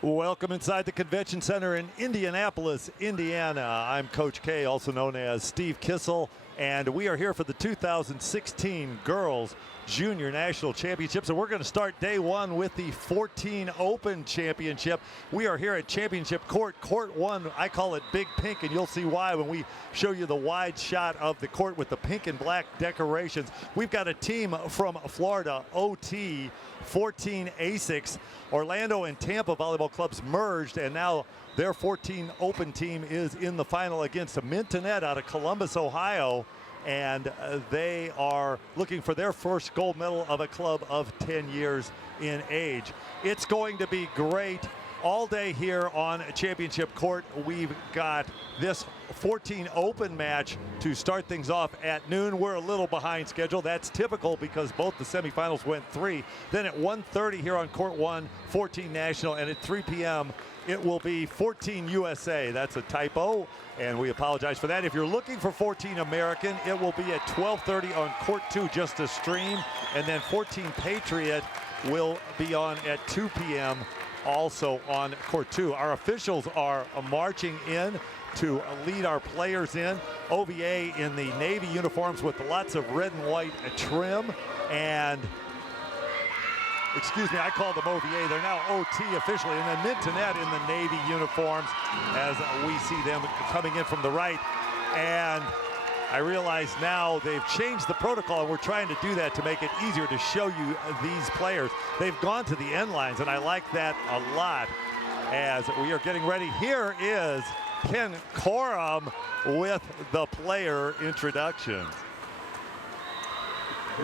Welcome inside the Convention Center in Indianapolis, Indiana. I'm Coach K, also known as Steve Kissel, and we are here for the 2016 Girls Junior National Championships, and we're going to start day one with the 14 Open Championship. We are here at Championship Court, Court 1. I call it Big Pink, and you'll see why when we show you the wide shot of the court with the pink and black decorations. We've got a team from Florida, OT, 14 Asics. Orlando and Tampa volleyball clubs merged, and now their 14 Open team is in the final against Mintonette out of Columbus, Ohio. And they are looking for their first gold medal of a club of 10 years in age. It's going to be great all day here on Championship Court. We've got this 14 Open match to start things off at noon. We're a little behind schedule. That's typical because both the semifinals went 3. Then at 1:30 here on Court 1, 14 National, and at 3 p.m. it will be 14 USA. That's a typo, and we apologize for that. If you're looking for 14 American, it will be at 12:30 on Court 2 just to stream, and then 14 Patriot will be on at 2 p.m. also on Court 2. Our officials are marching in to lead our players in. OVA in the Navy uniforms with lots of red and white trim, and excuse me, I call them OVA. They're now OT officially, and then Mintonette in the Navy uniforms as we see them coming in from the right. And I realize now they've changed the protocol, and we're trying to do that to make it easier to show you these players. They've gone to the end lines, and I like that a lot as we are getting ready. Here is Ken Corum with the player introductions.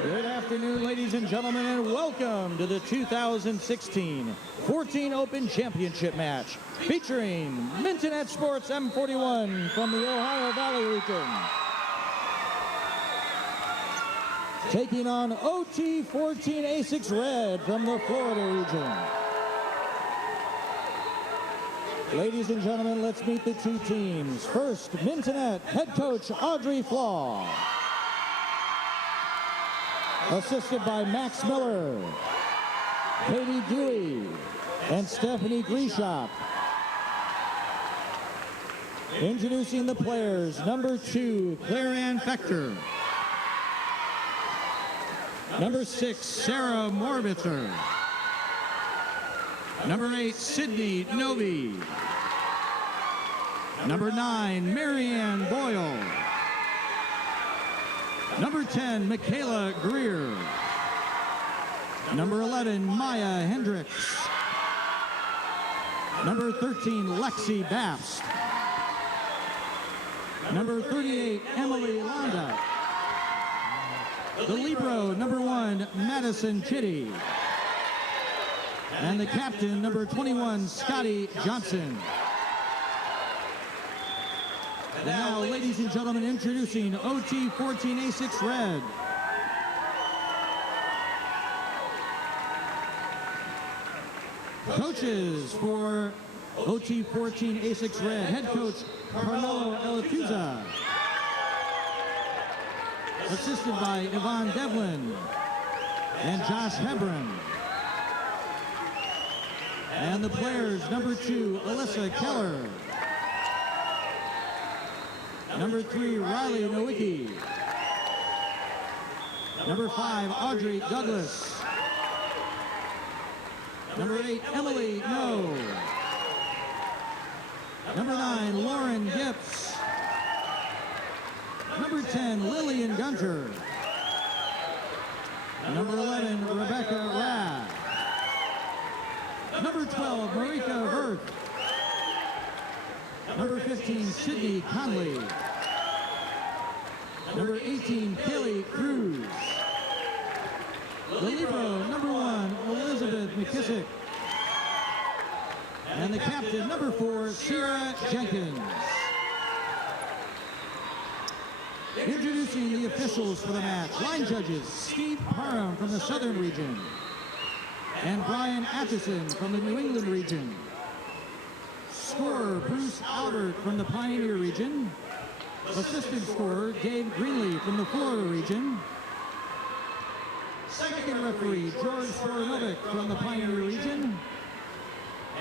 Good afternoon, ladies and gentlemen, and welcome to the 2016 14 Open Championship match featuring Mintonette Sports M41 from the Ohio Valley region, taking on OT 14 Asics Red from the Florida region. Ladies and gentlemen, let's meet the two teams. First, Mintonette head coach Audrey Flaw, assisted by Max Miller, Katie Dewey, and Stephanie Grishop. Introducing the players, number 2, Claire Ann Fechter. Number 6, Sarah Morbitzer. Number 8, Sydney Novi. Number 9, Marianne Boyle. Number 10, Michaela Greer. Number 11, Maya Hendricks. Number 13, Lexi Bast. Number 38, Emily Londa. The libero, number 1, Madison Chitty. And the captain, number 21, Scotty Johnson. And now, ladies and gentlemen, introducing OT 14 Asics Red. Coaches for OT 14 Asics Red, head coach Carmelo Elafuza, assisted by Yvonne Devlin and Josh Hebron. And the players, number 2, Alyssa Keller. Number 3, Riley Nowicki. Number 5, Audrey Douglas. Number 8, Emily No. Number 9, Lauren Gibbs. Number 10, Lillian Gunter. Number 11, Rebecca Rath. Number 12, Marika Wirth. Number 15, Sydney Conley. Number 18, Kelly Cruz. The libero, number 1, Elizabeth McKissock. And the captain, number 4, Sierra Jenkins. Introducing the officials for the match. Line judges, Steve Parham from the Southern region and Brian Atchison from the New England region. Scorer, Bruce Albert from the Pioneer region. Assistant scorer, Dave Greenlee from the Florida region. Second referee, George Sporanovic from the Pioneer region.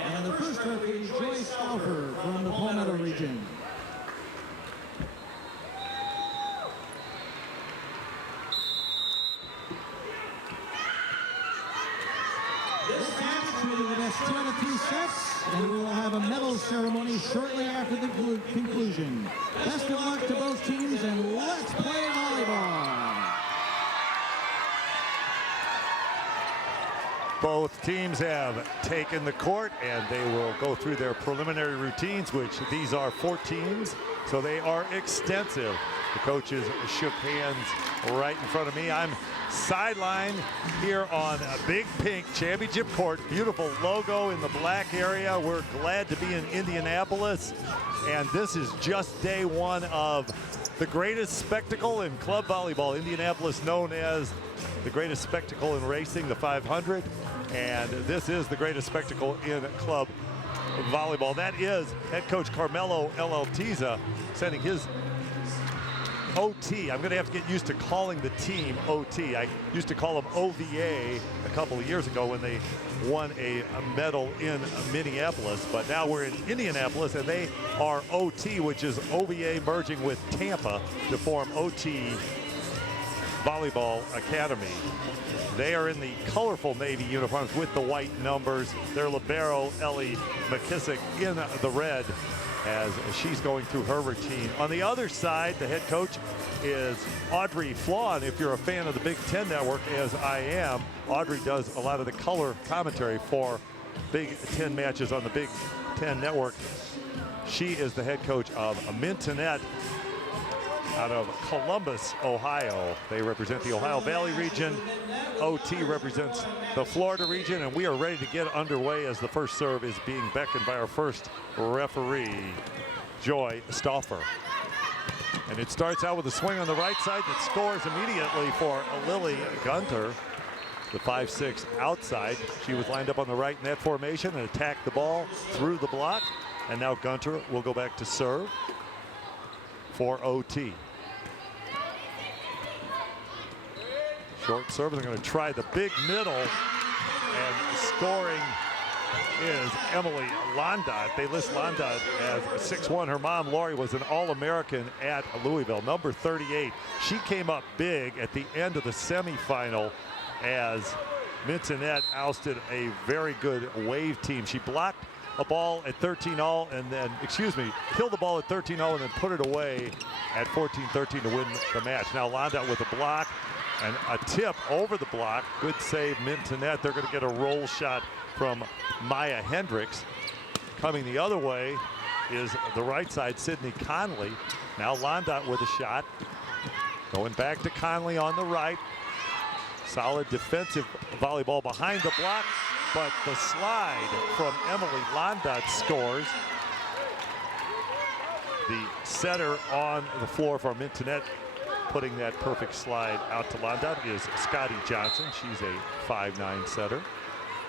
And the the first referee, Joy Stauffer from the Palmetto region. This match will be the best 2 out of 3 sets, and we will have a medal ceremony shortly after the conclusion. Best of luck to both teams, and let's play volleyball. Both teams have taken the court, and they will go through their preliminary routines, which these are 4 teams, so they are extensive. The coaches shook hands right in front of me. I'm sidelined here on a big pink championship court. Beautiful logo in the black area. We're glad to be in Indianapolis, and this is just day 1 of the greatest spectacle in club volleyball. Indianapolis known as the greatest spectacle in racing, the 500, and this is the greatest spectacle in club volleyball. That is head coach Carmelo L.L.Tiza sending his OT. I'm going to have to get used to calling the team OT. I used to call them OVA a couple of years ago when they won a medal in Minneapolis, but now we're in Indianapolis and they are OT, which is OVA merging with Tampa to form OT Volleyball Academy. They are in the colorful navy uniforms with the white numbers. Their libero, Ellie McKissock, in the red as she's going through her routine. On the other side, the head coach is Audrey Flawn. If you're a fan of the Big Ten Network, as I am, Audrey does a lot of the color commentary for Big Ten matches on the Big Ten Network. She is the head coach of Mintonette out of Columbus, Ohio. They represent the Ohio Valley region. OT represents the Florida region, and we are ready to get underway as the first serve is being beckoned by our first referee, Joy Stauffer. And it starts out with a swing on the right side that scores immediately for Lily Gunter, the 5'6" outside. She was lined up on the right net formation and attacked the ball through the block. And now Gunter will go back to serve for OT. Short serve, they're going to try the big middle, and scoring is Emily Londot. They list Londot as 6'1". Her mom, Lori, was an All-American at Louisville, number 38. She came up big at the end of the semifinal as Mintonette ousted a very good Wave team. She blocked a ball at 13-all and then, killed the ball at 13-all and then put it away at 14-13 to win the match. Now Londot with a block and a tip over the block. Good save, Mintonette. They're going to get a roll shot from Maya Hendricks. Coming the other way is the right side, Sydney Conley. Now Londot with a shot. Going back to Conley on the right. Solid defensive volleyball behind the block, but the slide from Emily Londot scores. The setter on the floor for Mintonette, putting that perfect slide out to Londot, is Scotty Johnson. She's a 5'9" setter.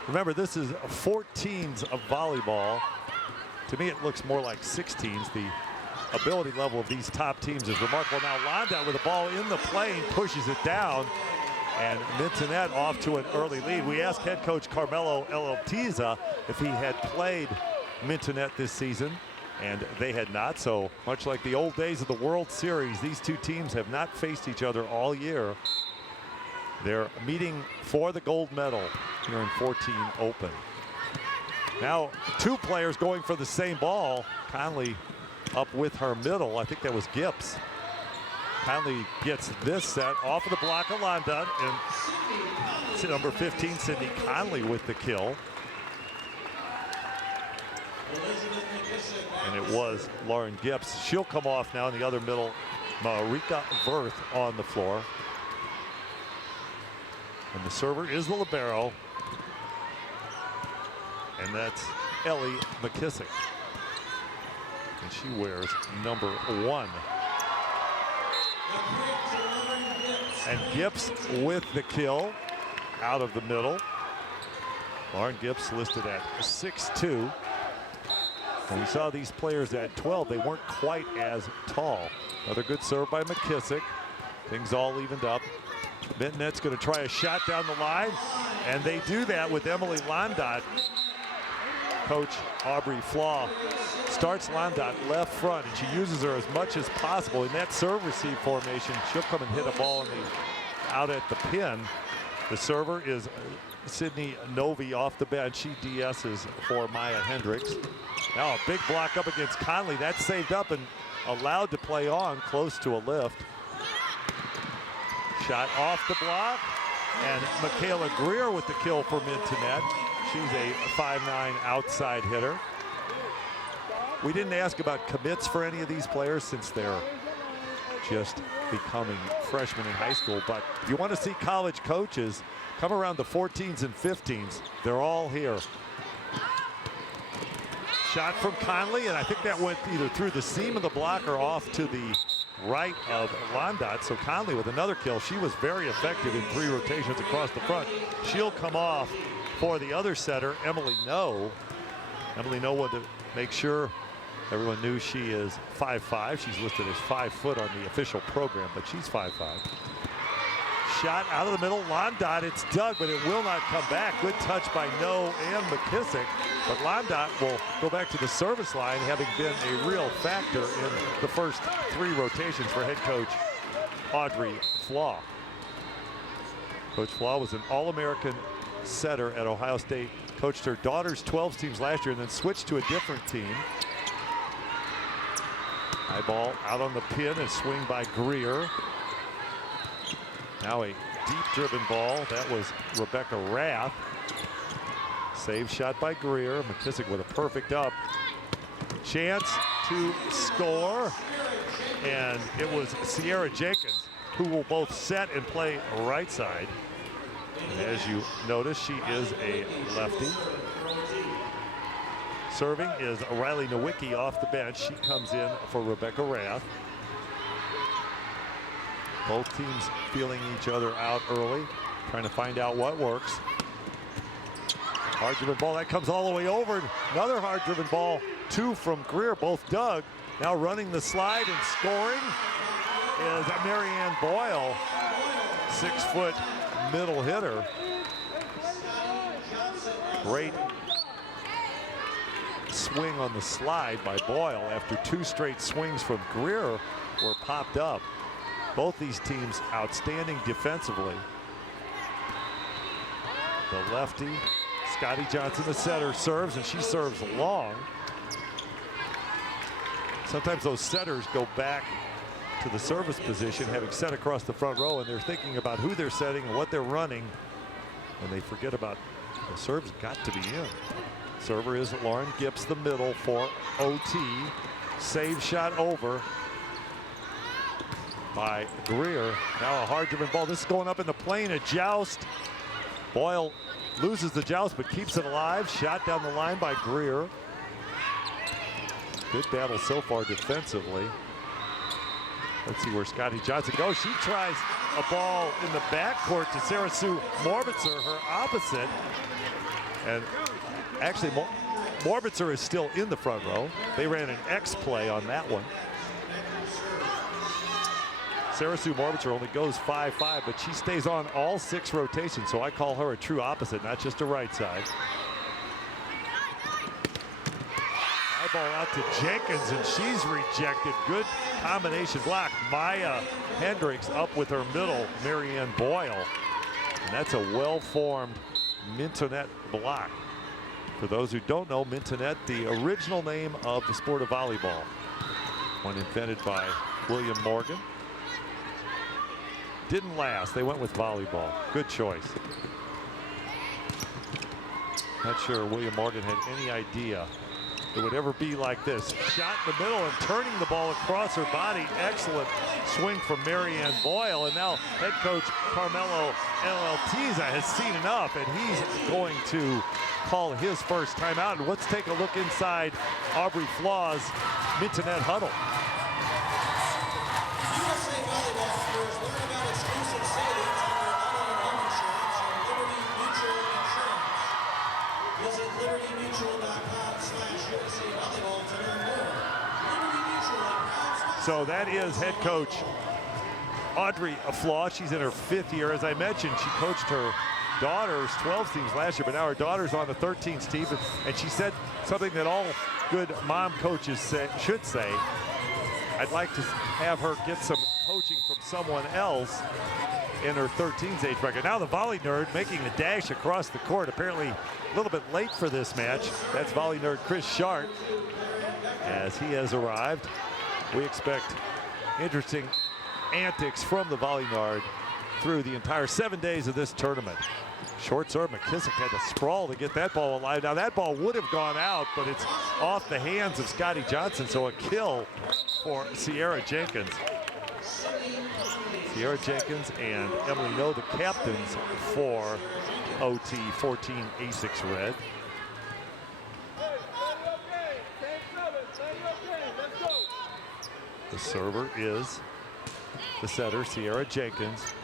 Remember, this is 14s of volleyball. To me, it looks more like 16s. The ability level of these top teams is remarkable. Now Londot with the ball in the plane pushes it down, and Mintonette off to an early lead. We asked head coach Carmelo L.L.Tiza if he had played Mintonette this season, and they had not. So much like the old days of the World Series, these two teams have not faced each other all year. They're meeting for the gold medal here in 14 Open. Now 2 players going for the same ball. Conley up with her middle. I think that was Gibbs. Conley gets this set off of the block of Londot, and it's number 15, Sydney Conley, with the kill. And it was Lauren Gibbs. She'll come off now in the other middle. Marika Verth on the floor. And the server is the libero. And that's Ellie McKissock. And she wears number 1. And Gibbs with the kill out of the middle. Lauren Gibbs listed at 6'2". When we saw these players at 12, they weren't quite as tall. Another good serve by McKissock. Things all evened up. Mintonette's going to try a shot down the line, and they do that with Emily Londot Coach Aubrey Flaw starts Landot left front, and she uses her as much as possible in that serve receive formation. She'll come and hit a ball out at the pin. The server is Sydney Novi off the bench. She DS's for Maya Hendricks. Now a big block up against Conley. That's saved up and allowed to play on, close to a lift. Shot off the block, and Michaela Greer with the kill for mid to net. She's a 5'9" outside hitter. We didn't ask about commits for any of these players since they're just becoming freshmen in high school. But if you want to see college coaches come around the 14s and 15s, they're all here. Shot from Conley, and I think that went either through the seam of the block or off to the right of Landot. So Conley with another kill. She was very effective in 3 rotations across the front. She'll come off for the other setter, Emily No. Emily No wanted to make sure everyone knew she is 5'5". She's listed as 5 foot on the official program, but she's 5'5". Shot out of the middle, Landot, it's dug, but it will not come back. Good touch by No and McKissock, but Landot will go back to the service line, having been a real factor in the first 3 rotations for head coach Audrey Flaw. Coach Flaw was an All-American setter at Ohio State, coached her daughter's 12s teams last year and then switched to a different team. High ball out on the pin and swing by Greer. Now a deep driven ball. That was Rebecca Rath. Save shot by Greer. McKissock with a perfect up. Chance to score. And it was Sierra Jenkins who will both set and play right side. As you notice, she is a lefty. Serving is Riley Nowicki off the bench. She comes in for Rebecca Rath. Both teams feeling each other out early, trying to find out what works. Hard driven ball, that comes all the way over. Another hard driven ball, 2 from Greer, both dug. Now running the slide and scoring is Marianne Boyle, 6 foot middle hitter. Great swing on the slide by Boyle after 2 straight swings from Greer were popped up. Both these teams outstanding defensively. The lefty, Scotty Johnson, the setter, serves, and she serves long. Sometimes those setters go back to the service position, having set across the front row, and they're thinking about who they're setting and what they're running, and they forget about the serve's got to be in. Server is Lauren Gibbs, the middle for OT. Save shot over by Greer. Now a hard driven ball. This is going up in the plane, a joust. Boyle loses the joust but keeps it alive. Shot down the line by Greer. Good battle so far defensively. Let's see where Scotty Johnson goes. She tries a ball in the backcourt to Sarah Sue Morbitzer, her opposite. And actually, Morbitzer is still in the front row. They ran an X play on that one. Sarah Sue Morbitzer only goes 5'5", but she stays on all 6 rotations, so I call her a true opposite, not just a right side. High ball out to Jenkins, and she's rejected. Good combination block. Maya Hendricks up with her middle, Marianne Boyle. And that's a well-formed Mintonette block. For those who don't know, Mintonette, the original name of the sport of volleyball. One invented by William Morgan. Didn't last. They went with volleyball. Good choice. Not sure William Morgan had any idea it would ever be like this. Shot in the middle and turning the ball across her body. Excellent swing from Marianne Boyle. And now head coach Carmelo Eltiza has seen enough, and he's going to call his first timeout. And let's take a look inside Aubrey Flaw's Mintonette huddle. So that is head coach Audrey Flaw. She's in her 5th year. As I mentioned, she coached her daughter's 12 teams last year, but now her daughter's on the 13th team. And she said something that all good mom coaches should say. I'd like to have her get some coaching from someone else in her 13's age bracket. Now the volley nerd making a dash across the court, apparently a little bit late for this match. That's volley nerd Chris Shart as he has arrived. We expect interesting antics from the volley nerd through the entire 7 days of this tournament. Short serve, McKissock had to sprawl to get that ball alive. Now that ball would have gone out, but it's off the hands of Scotty Johnson, so a kill for Sierra Jenkins. Sierra Jenkins and Emily No, the captains for OT 14 Asics Red. The server is the setter, Sierra Jenkins.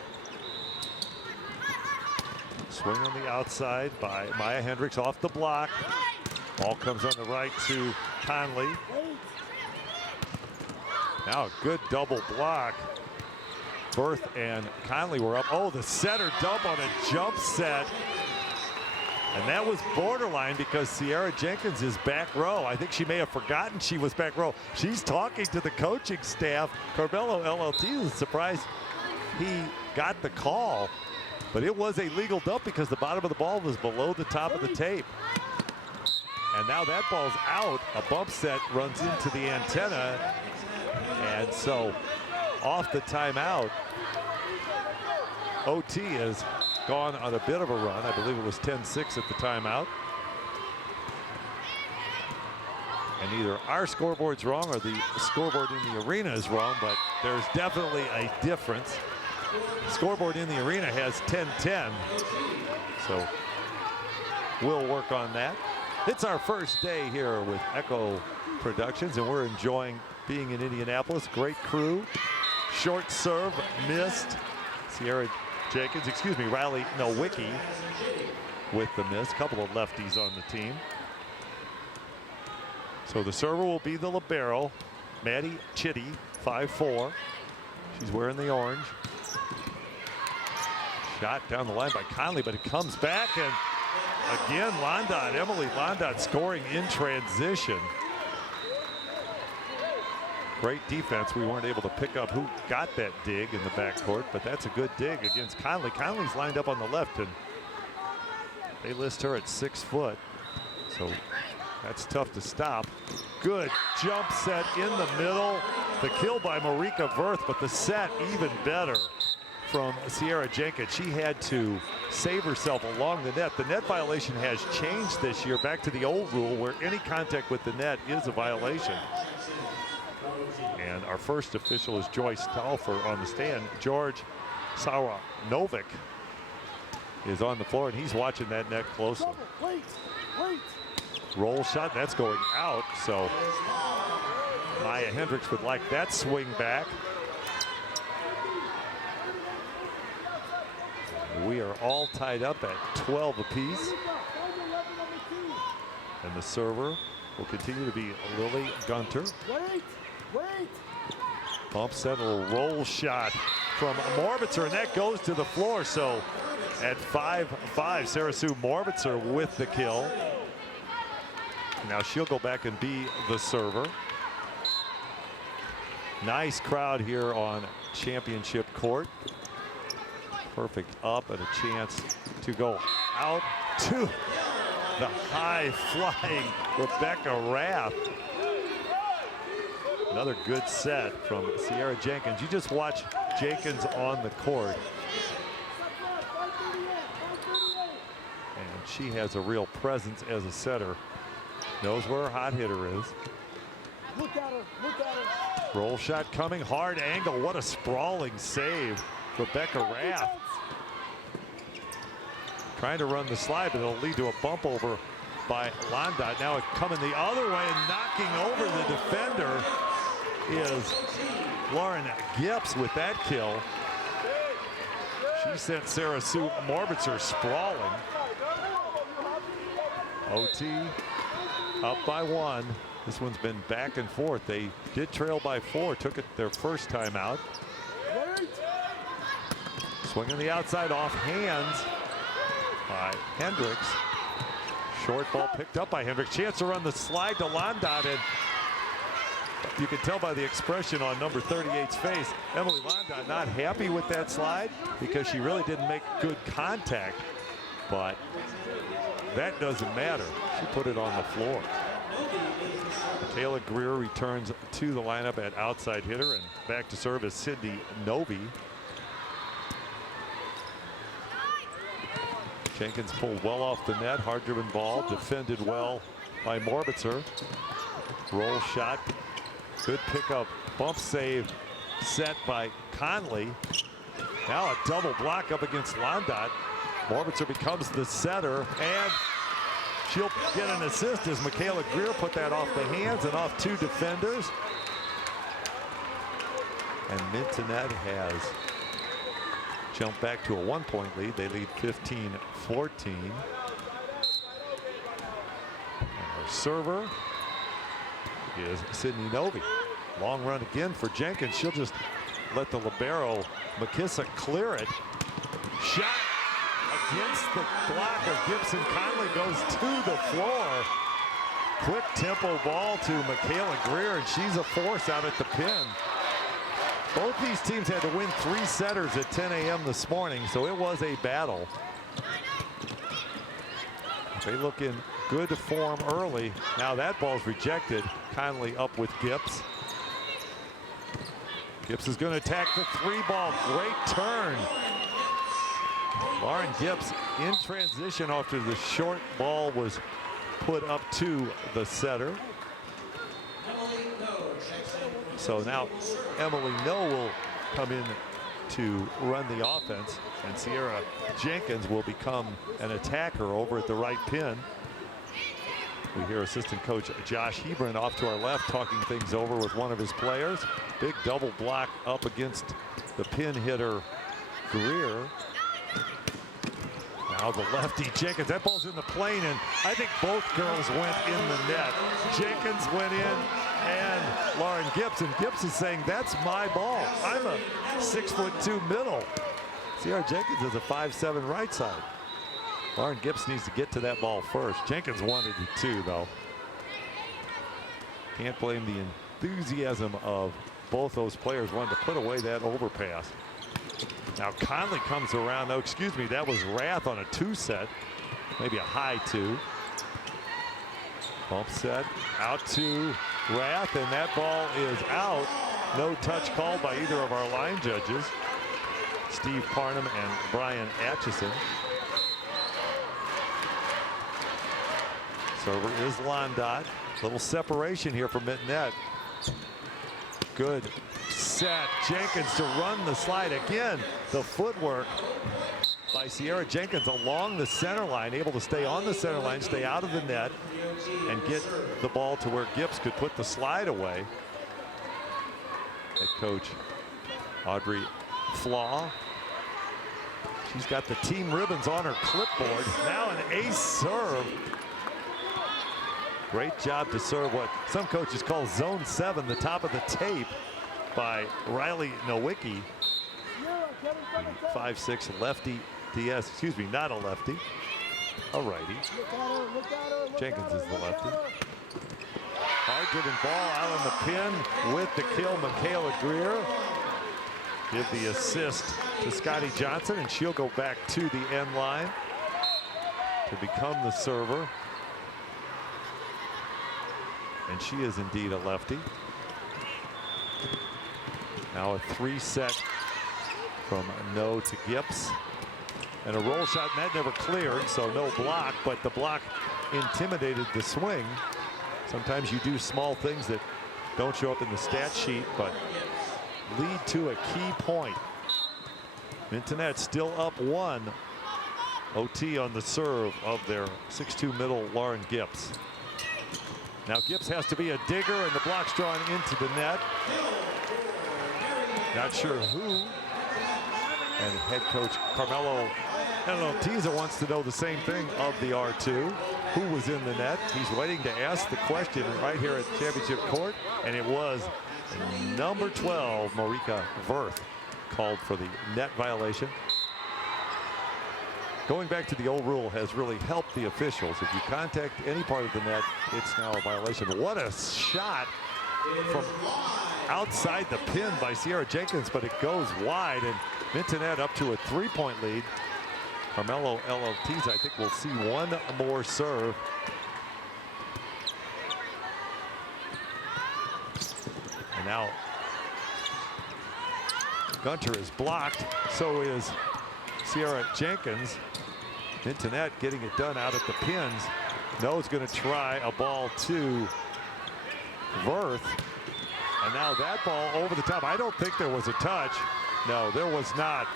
Swing on the outside by Maya Hendricks off the block. Ball comes on the right to Conley. Now a good double block. Berth and Conley were up. Oh, the setter dump on a jump set. And that was borderline because Sierra Jenkins is back row. I think she may have forgotten she was back row. She's talking to the coaching staff. Carmelo LLT was surprised he got the call. But it was a legal dump because the bottom of the ball was below the top of the tape. And now that ball's out. A bump set runs into the antenna. And so off the timeout, OT has gone on a bit of a run. I believe it was 10-6 at the timeout. And either our scoreboard's wrong or the scoreboard in the arena is wrong, but there's definitely a difference. The scoreboard in the arena has 10-10, so we'll work on that. It's our first day here with Echo Productions, and we're enjoying being in Indianapolis. Great crew. Short serve missed. Sierra Jenkins, Riley Nowicki with the miss. Couple of lefties on the team. So the server will be the libero, Maddie Chitty, 5'4". She's wearing the orange. Shot down the line by Conley, but it comes back, and again, Emily Londot scoring in transition. Great defense. We weren't able to pick up who got that dig in the backcourt, but that's a good dig against Conley. Conley's lined up on the left, and they list her at 6 foot, so that's tough to stop. Good jump set in the middle. The kill by Marika Verth, but the set even better from Sierra Jenkins. She had to save herself along the net. The net violation has changed this year back to the old rule where any contact with the net is a violation. And our first official is Joyce Stauffer on the stand. George Saranovic is on the floor, and he's watching that net closely. Roll shot, that's going out, so Maya Hendricks would like that swing back. We are all tied up at 12 apiece. And the server will continue to be Lily Gunter. Bump set, a little roll shot from Morbitzer, and that goes to the floor. So at 5'5", Sarah Sue Morbitzer with the kill. Now she'll go back and be the server. Nice crowd here on championship court. Perfect up and a chance to go out to the high-flying Rebecca Rath. Another good set from Sierra Jenkins. You just watch Jenkins on the court. And she has a real presence as a setter. Knows where her hot hitter is. Look at her, look at her. Roll shot coming, hard angle. What a sprawling save. Rebecca Rath trying to run the slide, but it'll lead to a bump over by Londot. Now it's coming the other way, and knocking over the defender is Lauren Gibbs with that kill. She sent Sarah Sue Morbitzer sprawling. OT up by 1. This one's been back and forth. They did trail by 4, took it their first time out. Swinging the outside off hands by Hendricks. Short ball picked up by Hendricks. Chance to run the slide to Landot, and you can tell by the expression on number 38's face, Emily Landot not happy with that slide because she really didn't make good contact, but that doesn't matter. She put it on the floor. Michaela Greer returns to the lineup at outside hitter, and back to serve is Sydney Novi. Jenkins pulled well off the net. Hard driven ball defended well by Morbitzer. Roll shot. Good pickup. Bump save set by Conley. Now a double block up against Landot. Morbitzer becomes the setter, and she'll get an assist as Michaela Greer put that off the hands and off two defenders. And Mintonette has jumped back to a 1-point lead. They lead 15-14. And our server is Sydney Novi. Long run again for Jenkins. She'll just let the libero McKissock clear it. Shot against the block of Gibson. Conley goes to the floor. Quick tempo ball to Michaela Greer, and she's a force out at the pin. Both these teams had to win 3 setters at 10 a.m. this morning, so it was a battle. They look in good form early. Now that ball's rejected. Conley up with Gibbs. Gibbs is going to attack the 3-ball. Great turn. Lauren Gibbs in transition after the short ball was put up to the setter. So now Emily No will come in to run the offense, and Sierra Jenkins will become an attacker over at the right pin. We hear assistant coach Josh Hebron off to our left talking things over with one of his players. Big double block up against the pin hitter Greer. Now the lefty Jenkins, that ball's in the plane, and I think both girls went in the net. Jenkins went in, and Lauren Gibbs, and Gibbs is saying, that's my ball. I'm a 6'2" middle. Sierra Jenkins is a 5'7" right side. Lauren Gibbs needs to get to that ball first. Jenkins wanted it too, though. Can't blame the enthusiasm of both those players wanting to put away that overpass. Now Conley comes around. No, excuse me, that was Rath on a 2-set, maybe a high 2. Bump set out to Rath, and that ball is out. No touch called by either of our line judges, Steve Parnham and Brian Atchison. Server is Landot. Little separation here from Mintonette. Good set. Jenkins to run the slide again. The footwork by Sierra Jenkins along the center line, able to stay on the center line, stay out of the net, and get the ball to where Gibbs could put the slide away. Head coach Audrey Flaw. She's got the team ribbons on her clipboard. Now an ace serve. Great job to serve what some coaches call zone 7, the top of the tape, by Riley Nowicki. 5'6" lefty DS, excuse me, not a lefty, a righty. Jenkins is the lefty. Hard driven ball out on the pin with the kill, Michaela Greer. Give the assist to Scotty Johnson, and she'll go back to the end line to become the server. And she is indeed a lefty. Now a 3-set from No to Gibbs. And a roll shot net never cleared, so no block, but the block intimidated the swing. Sometimes you do small things that don't show up in the stat sheet, but lead to a key point. Mintonette still up 1. OT on the serve of their 6'2" middle Lauren Gibbs. Now Gibbs has to be a digger, and the block's drawn into the net. Not sure who. And head coach Carmelo Tiza wants to know the same thing of the R2. Who was in the net? He's waiting to ask the question right here at Championship Court, and it was number 12, Marika Verth, called for the net violation. going back to the old rule has really helped the officials. If you contact any part of the net, it's now a violation. What a shot from outside the pin by Sierra Jenkins, but it goes wide, and Mintonette up to a 3-point lead. Carmelo LLTs, I think we'll see one more serve. And now Gunter is blocked, so is Sierra Jenkins. Mintonette getting it done out at the pins. No's going to try a ball to Verth. And now that ball over the top. I don't think there was a touch. No, there was not.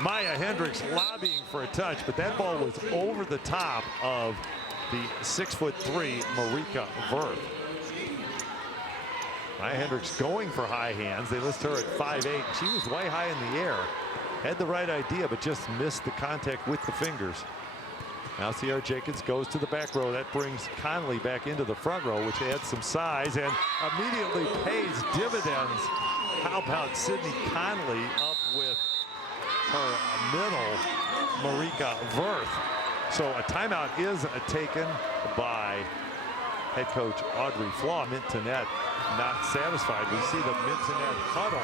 Maya Hendricks lobbying for a touch, but that ball was over the top of the 6'3" Marika Verth. Maya Hendricks going for high hands. They list her at 5'8". She was way high in the air. Had the right idea, but just missed the contact with the fingers. Now Sierra Jenkins goes to the back row. That brings Conley back into the front row, which adds some size and immediately pays dividends. How about Sydney Conley up with her middle, Marika Verth. So a timeout is taken by head coach Audrey Flaw. Mintonette not satisfied. We see the Mintonette huddle.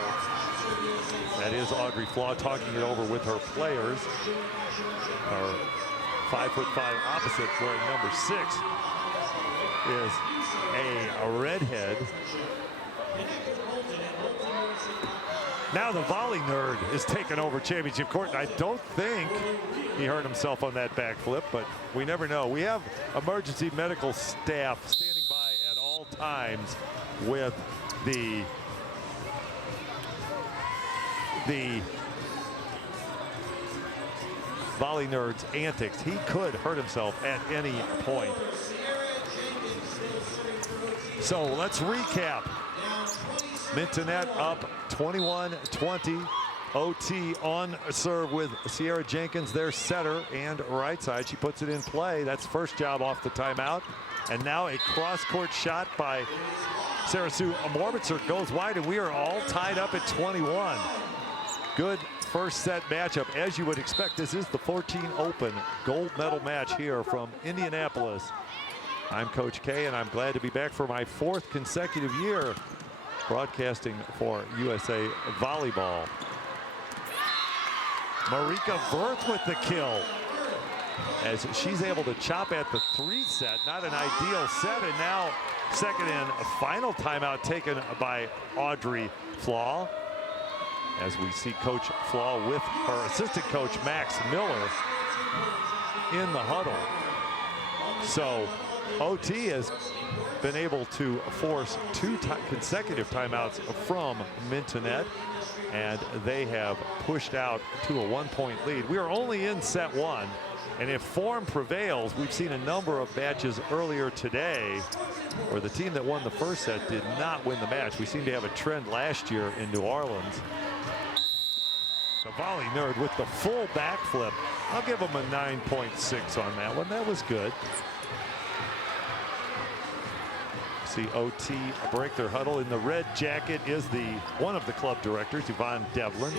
That is Audrey Flaw talking it over with her players. Her 5'5" opposite, wearing number 6, is a redhead. Now the volley nerd is taking over championship court. And I don't think he hurt himself on that backflip, but we never know. We have emergency medical staff standing by at all times with the volley nerd's antics. He could hurt himself at any point. So let's recap. Mintonette up 21-20. OT on serve with Sierra Jenkins, their setter and right side. She puts it in play. That's first job off the timeout. And now a cross-court shot by Sarah Sue Morbitzer goes wide, and we are all tied up at 21. Good first set matchup, as you would expect. This is the 14 Open gold medal match here from Indianapolis. I'm Coach K, and I'm glad to be back for my 4th consecutive year broadcasting for USA Volleyball. Marika Verth with the kill, as she's able to chop at the 3 set. Not an ideal set, and now second and final timeout taken by Audrey Flaw, as we see Coach Flaw with her assistant coach Max Miller in the huddle. So OT has been able to force 2 consecutive timeouts from Mintonette, and they have pushed out to a 1-point lead. We are only in set 1, and if form prevails, we've seen a number of matches earlier today where the team that won the first set did not win the match. We seem to have a trend last year in New Orleans. The volley nerd with the full backflip. I'll give him a 9.6 on that one. That was good. See OT break their huddle. In the red jacket is one of the club directors, Yvonne Devlin.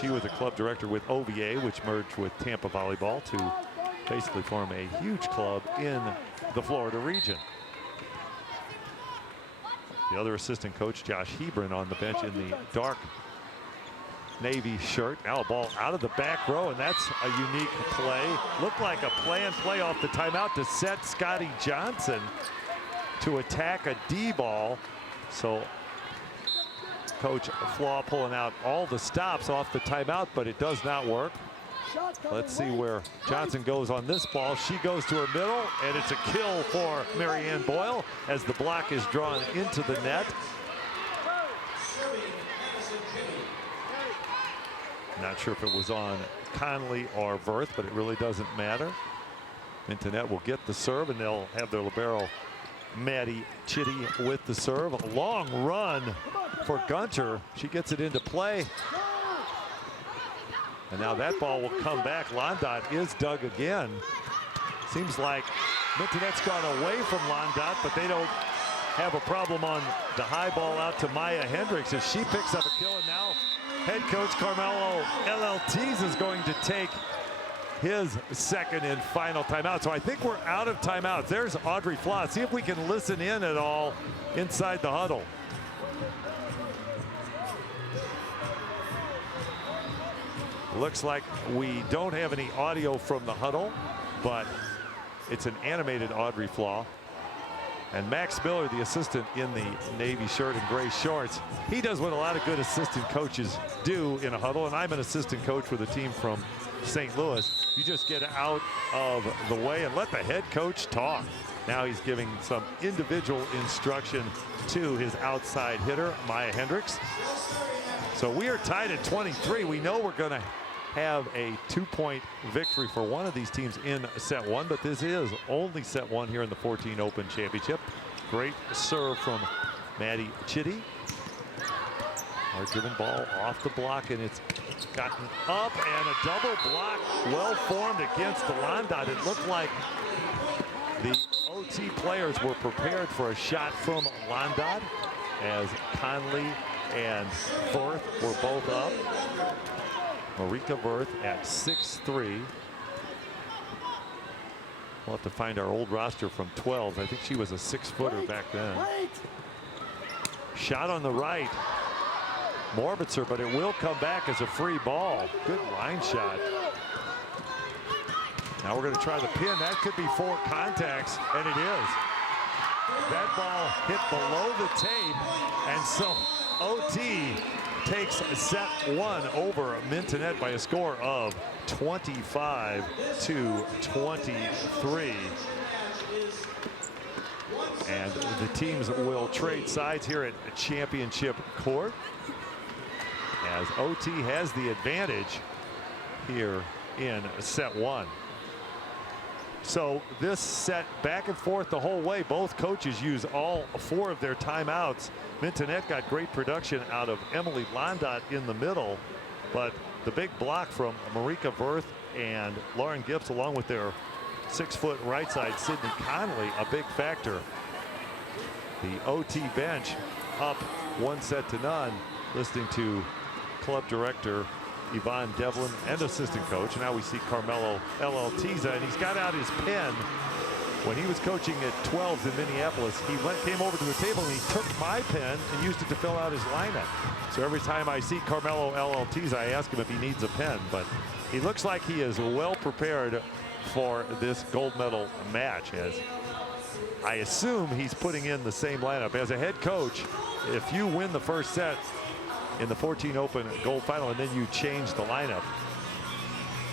She was a club director with OVA, which merged with Tampa Volleyball to basically form a huge club in the Florida region. The other assistant coach, Josh Hebron, on the bench in the dark navy shirt. Now a ball out of the back row, and that's a unique play. Looked like a planned play off the timeout to set Scotty Johnson to attack a D ball. So Coach Flaw pulling out all the stops off the timeout, but it does not work. Let's see where Johnson goes on this ball. She goes to her middle, and it's a kill for Marianne Boyle as the block is drawn into the net. Not sure if it was on Conley or Verth, but it really doesn't matter. Mintonette will get the serve, and they'll have their libero Maddie Chitty with the serve. A long run for Gunter. She gets it into play. And now that ball will come back. Londot is dug again. Seems like Mintonette's gone away from Londot, but they don't have a problem on the high ball out to Maya Hendricks as she picks up a kill, and now Head coach Carmelo LLTs is going to take his second and final timeout. So I think we're out of timeouts. There's Audrey Flaw. See if we can listen in at all inside the huddle. Looks like we don't have any audio from the huddle, but it's an animated Audrey Flaw. And Max Miller, the assistant in the navy shirt and gray shorts, he does what a lot of good assistant coaches do in a huddle. And I'm an assistant coach with a team from St. Louis. You just get out of the way and let the head coach talk. Now he's giving some individual instruction to his outside hitter, Maya Hendricks. So we are tied at 23. We know we're going to have a 2-point victory for one of these teams in set one, but this is only set one here in the 14 Open Championship. Great serve from Maddie Chitty. Hard driven ball off the block, and it's gotten up, and a double block well formed against the Londot. It looked like the OT players were prepared for a shot from Londot as Conley and Firth were both up. Marika Wirth at 6'3". We'll have to find our old roster from 12. I think she was a 6-footer back then. Shot on the right. Morbitzer, but it will come back as a free ball. Good line shot. Now we're going to try the pin. That could be 4 contacts, and it is. That ball hit below the tape, and so OT takes set one over Mintonette by a score of 25-23. And the teams will trade sides here at championship court as OT has the advantage here in set one. So this set back and forth the whole way. Both coaches use all 4 of their timeouts. Mintonette got great production out of Emily Londot in the middle, but the big block from Marika Wirth and Lauren Gibbs, along with their 6-foot right side Sydney Conley, a big factor. The OT bench up 1-0. Listening to club director Yvonne Devlin and assistant coach. Now we see Carmelo LLTs, and he's got out his pen. When he was coaching at 12s in Minneapolis, he came over to the table and he took my pen and used it to fill out his lineup. So every time I see Carmelo LLTs, I ask him if he needs a pen, but he looks like he is well prepared for this gold medal match, as I assume he's putting in the same lineup. As a head coach, if you win the first set in the 14 Open gold final and then you change the lineup,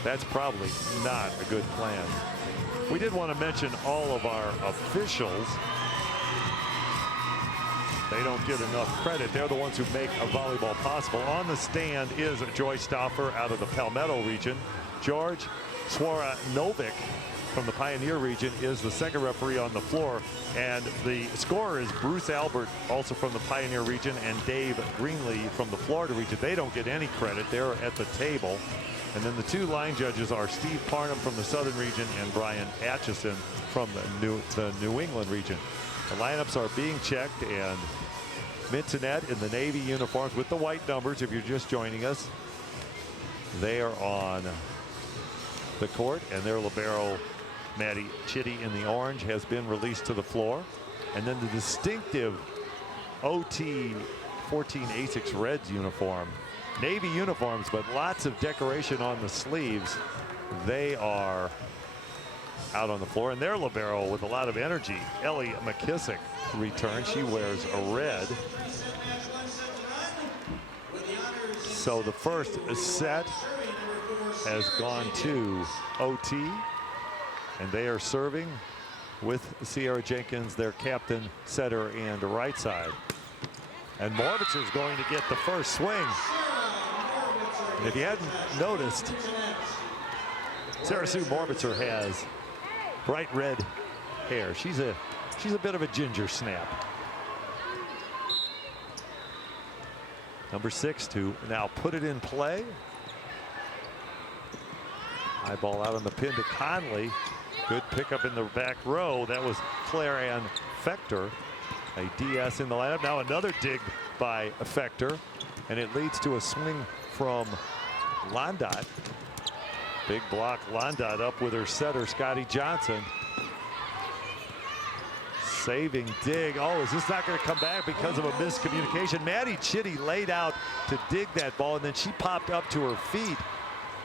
that's probably not a good plan. We did want to mention all of our officials. They don't get enough credit. They're the ones who make a volleyball possible. On the stand is Joy Stauffer out of the Palmetto region. George Swaranovic from the Pioneer region is the second referee on the floor. And the scorer is Bruce Albert, also from the Pioneer region, and Dave Greenlee from the Florida region. They don't get any credit. They're at the table. And then the 2 line judges are Steve Parnham from the Southern region and Brian Atchison from the New England region. The lineups are being checked, and Mintonette in the Navy uniforms with the white numbers, if you're just joining us. They are on the court, and their libero, Maddie Chitty, in the orange, has been released to the floor. And then the distinctive OT 14 Asics Reds uniform. Navy uniforms, but lots of decoration on the sleeves. They are out on the floor, and their libero with a lot of energy, Ellie McKissock, returns. She wears a red. So the first set has gone to OT, and they are serving with Sierra Jenkins, their captain, setter, and right side. And Morbitzer is going to get the first swing. And if you hadn't noticed, Sarah Sue Morbitzer has bright red hair. She's a bit of a ginger snap. Number 6 to now put it in play. High ball out on the pin to Conley. Good pickup in the back row. That was Claire Ann Fector. A DS in the lineup. Now another dig by Fector. And it leads to a swing from Londot. Big block, Londot up with her setter, Scotty Johnson. Saving dig. Oh, is this not going to come back because of a miscommunication? Maddie Chitty laid out to dig that ball, and then she popped up to her feet.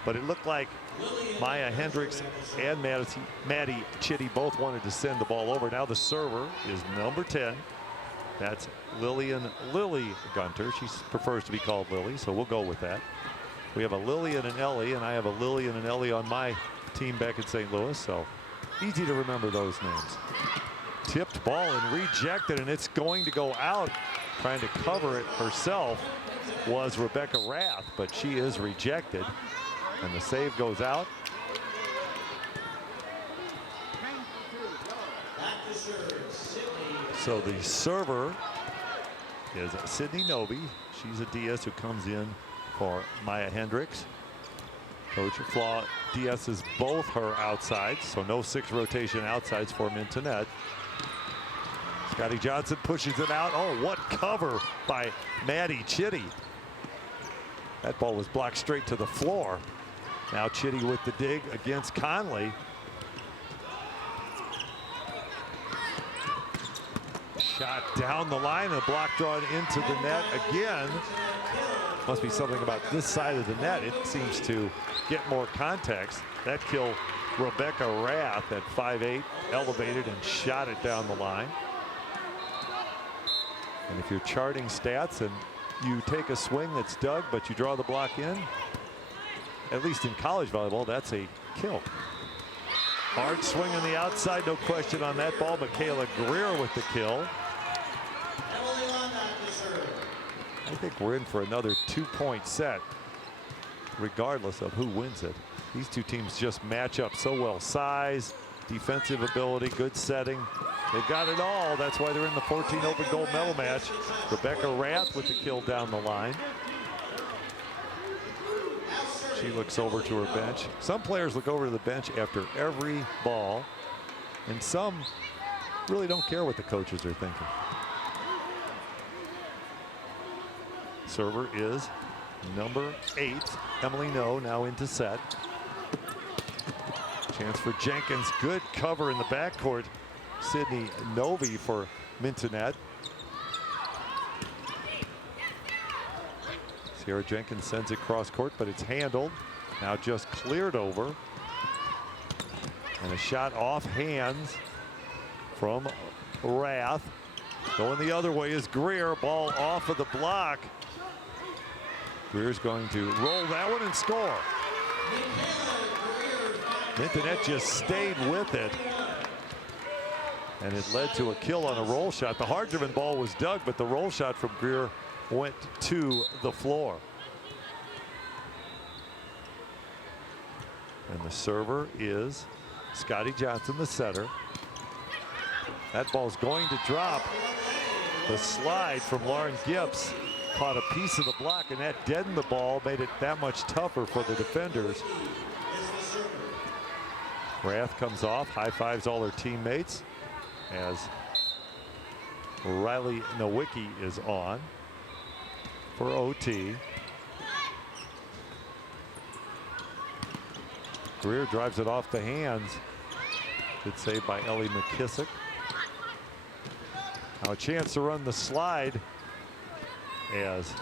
But it looked like Maya Hendricks and Maddie Chitty both wanted to send the ball over. Now the server is number 10. That's Lillian Lily Gunter. She prefers to be called Lily, so we'll go with that. We have a Lily and an Ellie, and I have a Lily and an Ellie on my team back in St. Louis, so easy to remember those names. Tipped ball and rejected, and it's going to go out. Trying to cover it herself was Rebecca Rath, but she is rejected, and the save goes out. So the server is Sydney Noby. She's a DS who comes in for Maya Hendricks. Coach Flaw DS's both her outsides, so no 6 rotation outsides for Mintonette. Scotty Johnson pushes it out. Oh, what cover by Maddie Chitty. That ball was blocked straight to the floor. Now Chitty with the dig against Conley. Shot down the line, and a block drawn into the net again. Must be something about this side of the net. It seems to get more context. That killed Rebecca Rath at 5'8", elevated and shot it down the line. And if you're charting stats and you take a swing that's dug, but you draw the block in, at least in college volleyball, that's a kill. Hard swing on the outside, no question on that ball. Michaela Greer with the kill. I think we're in for another 2-point set, regardless of who wins it. These two teams just match up so well. Size, defensive ability, good setting. They've got it all. That's why they're in the 14 open gold medal match. Rebecca Rath with the kill down the line. She looks over to her bench. Some players look over to the bench after every ball, and some really don't care what the coaches are thinking. Server is number 8, Emily No, now into set. Chance for Jenkins. Good cover in the backcourt. Sydney Noby for Mintonette. Sierra Jenkins sends it cross court, but it's handled. Now just cleared over. And a shot off hands from Rath. Going the other way is Greer. Ball off of the block. Greer's going to roll that one and score. Mintonette just stayed with it. And it led to a kill on a roll shot. The hard-driven ball was dug, but the roll shot from Greer went to the floor. And the server is Scotty Johnson, the setter. That ball's going to drop. The slide from Lauren Gibbs caught a piece of the block, and that deadened the ball, made it that much tougher for the defenders. Rath comes off, high fives all her teammates as Riley Nowicki is on for OT. Greer drives it off the hands. Good save by Ellie McKissock. Now a chance to run the slide as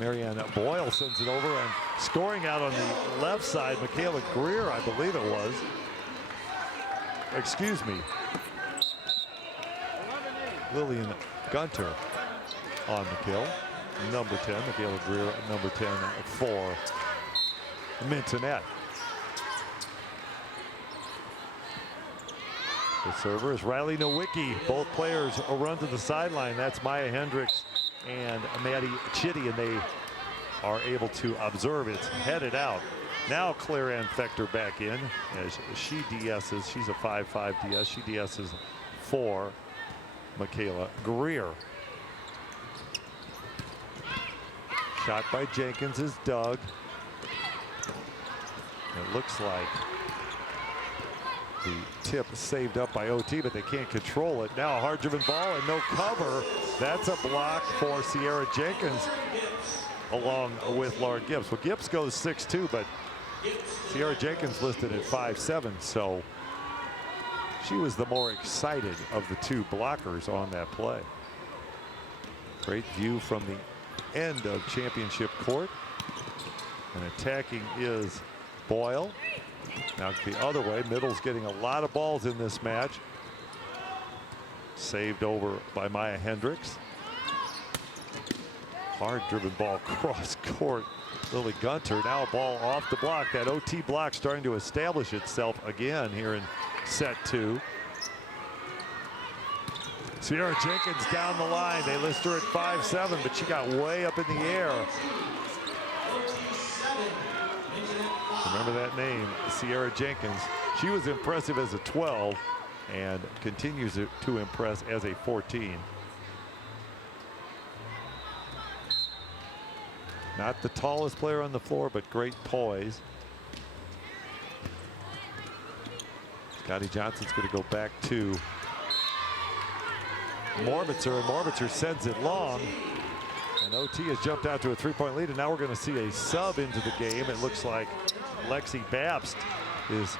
Marianne Boyle sends it over, and scoring out on the left side, Michaela Greer, I believe it was. Excuse me. Lillian Gunter on the kill. Number 10, Michaela Greer, number 10 for Mintonette. The server is Riley Nowicki. Both players will run to the sideline. That's Maya Hendricks and Maddie Chitty, and they are able to observe it's headed out. Now Claire Ann Fector back in as she DS's. She's a 5'5" DS. She DS's for Michaela Greer. Shot by Jenkins is dug. It looks like the tip saved up by OT, but they can't control it. Now a hard-driven ball and no cover. That's a block for Sierra Jenkins. along with Lauren Gibbs. Well, Gibbs goes 6'2", but Sierra Jenkins listed at 5'7", so she was the more excited of the two blockers on that play. Great view from the end of championship court. And attacking is Boyle. Now the other way, Middle's getting a lot of balls in this match. Saved over by Maya Hendricks. Hard driven ball cross court. Lily Gunter, now a ball off the block. That OT block starting to establish itself again here in set 2. Sierra Jenkins down the line. They list her at 5'7", but she got way up in the air. Remember that name, Sierra Jenkins. She was impressive as a 12 and continues to impress as a 14. Not the tallest player on the floor, but great poise. Scotty Johnson's going to go back to Morbitzer, and Morbitzer sends it long. And OT has jumped out to a 3-point lead, and now we're going to see a sub into the game. It looks like Lexi Babst who's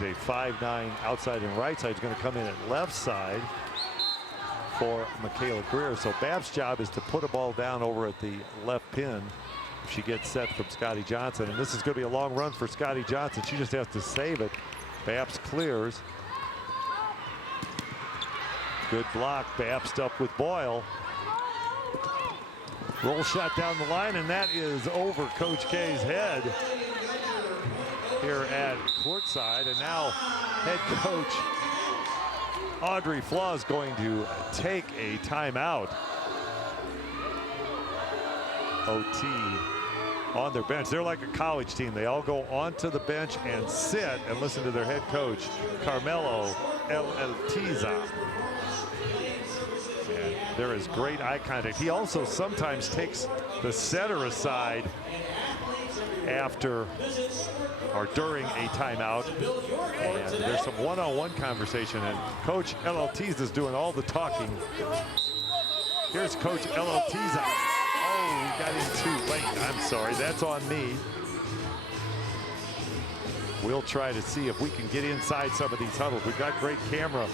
a 5'9" outside and right side, is going to come in at left side for Michaela Greer. So Babst's job is to put a ball down over at the left pin. She gets set from Scotty Johnson, and this is going to be a long run for Scotty Johnson. She just has to save it. Babst clears. Good block. Babst up with Boyle. Roll shot down the line, and that is over Coach K's head here at courtside. And now head coach Audrey Flaw is going to take a timeout. OT on their bench. They're like a college team. They all go onto the bench and sit and listen to their head coach, Carmelo Eltiza. And there is great eye contact. He also sometimes takes the setter aside after or during a timeout, and there's some one-on-one conversation, and Coach Eltiza is doing all the talking. Here's Coach Eltiza. Oh, he got in too late. I'm sorry, that's on me. We'll try to see if we can get inside some of these huddles. We've got great camera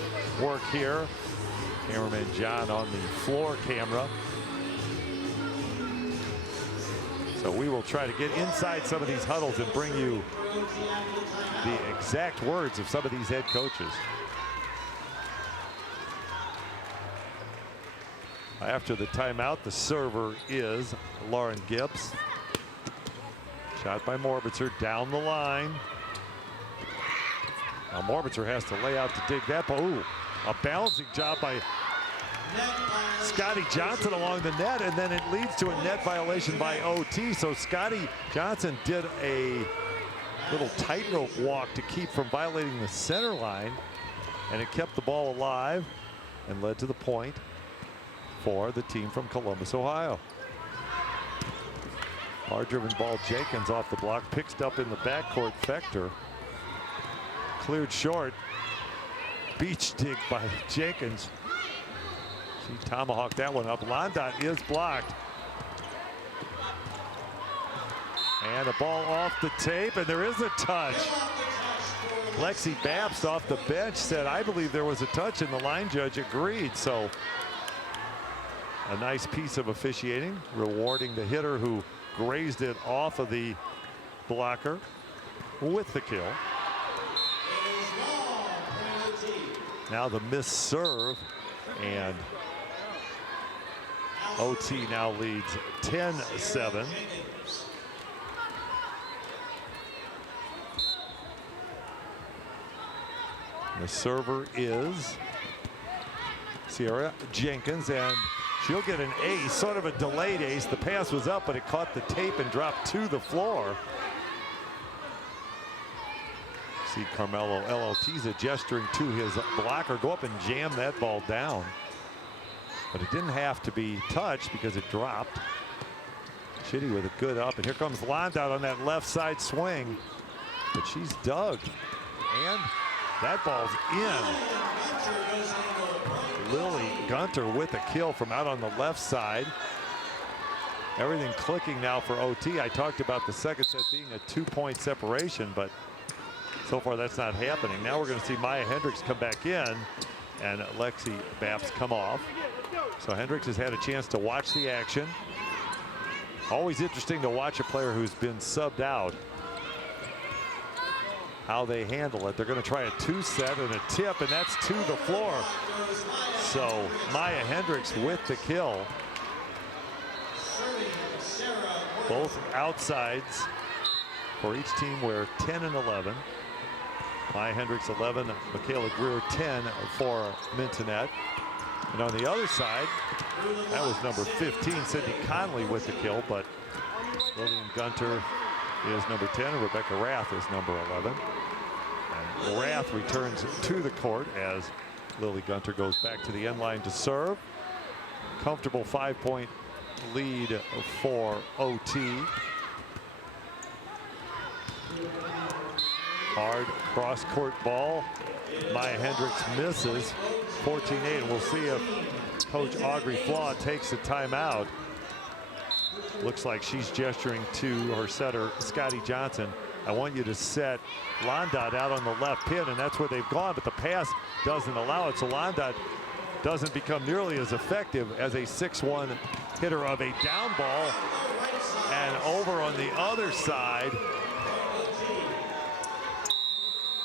work here. Cameraman John on the floor camera. So we will try to get inside some of these huddles and bring you the exact words of some of these head coaches. After the timeout, the server is Lauren Gibbs. Shot by Morbitzer down the line. Now Morbitzer has to lay out to dig that ball. Ooh, a balancing job by Scotty Johnson along the net, and then it leads to a net violation by OT. So Scotty Johnson did a little tightrope walk to keep from violating the center line, and it kept the ball alive and led to the point for the team from Columbus, Ohio. Hard driven ball, Jenkins off the block, picks up in the backcourt. Fector cleared short. Beach dig by Jenkins. She tomahawked that one up. Londot is blocked. And a ball off the tape, and there is a touch. Lexi Babst off the bench said, I believe there was a touch, and the line judge agreed. So a nice piece of officiating, rewarding the hitter who grazed it off of the blocker with the kill. Now the missed serve, and OT now leads 10-7. The server is Sierra Jenkins, and she'll get an ace, sort of a delayed ace. The pass was up, but it caught the tape and dropped to the floor. See Carmelo Eltiza gesturing to his blocker. Go up and jam that ball down. But it didn't have to be touched because it dropped. Chitty with a good up, and here comes Londot on that left side swing. But she's dug, and that ball's in. Lily Gunter with a kill from out on the left side. Everything clicking now for OT. I talked about the second set being a 2-point separation, but so far that's not happening. Now we're going to see Maya Hendricks come back in and Lexi Baps come off. So Hendricks has had a chance to watch the action. Always interesting to watch a player who's been subbed out, how they handle it. They're going to try a 2-set and a tip, and that's to the floor. So Maya Hendricks with the kill. Both outsides for each team were 10 and 11. Maya Hendricks 11, Michaela Greer 10 for Mintonette. And on the other side, that was number 15, Sydney Conley with the kill, but Lillian Gunter is number 10 and Rebecca Rath is number 11. And Rath returns to the court as Lily Gunter goes back to the end line to serve. Comfortable 5-point lead for OT. Hard cross-court ball. Maya Hendricks misses. 14-8, and we'll see if Coach Audrey Flaw takes a timeout. Looks like she's gesturing to her setter, Scotty Johnson. I want you to set Londot out on the left pin, and that's where they've gone, but the pass doesn't allow it, so Londot doesn't become nearly as effective as a 6-1 hitter of a down ball. And over on the other side,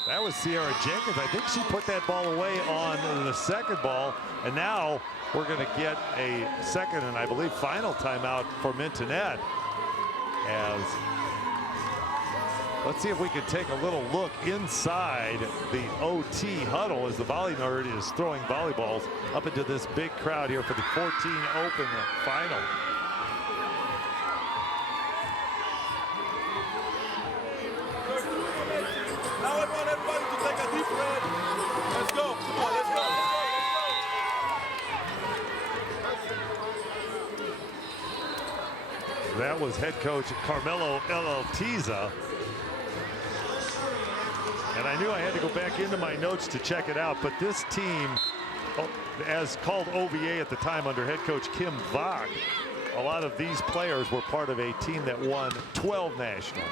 that was Sierra Jenkins. I think she put that ball away on the second ball, and now we're going to get a second and I believe final timeout for Mintonette. As let's see if we can take a little look inside the OT huddle as the Volley Nerd is throwing volleyballs up into this big crowd here for the 14 Open final. Now I want everybody to take a deep breath. Let's go. Come on, let's go. That was head coach Carmelo Eleltiza. And I knew I had to go back into my notes to check it out, but this team, as called OVA at the time under head coach Kim Vach, a lot of these players were part of a team that won 12 national.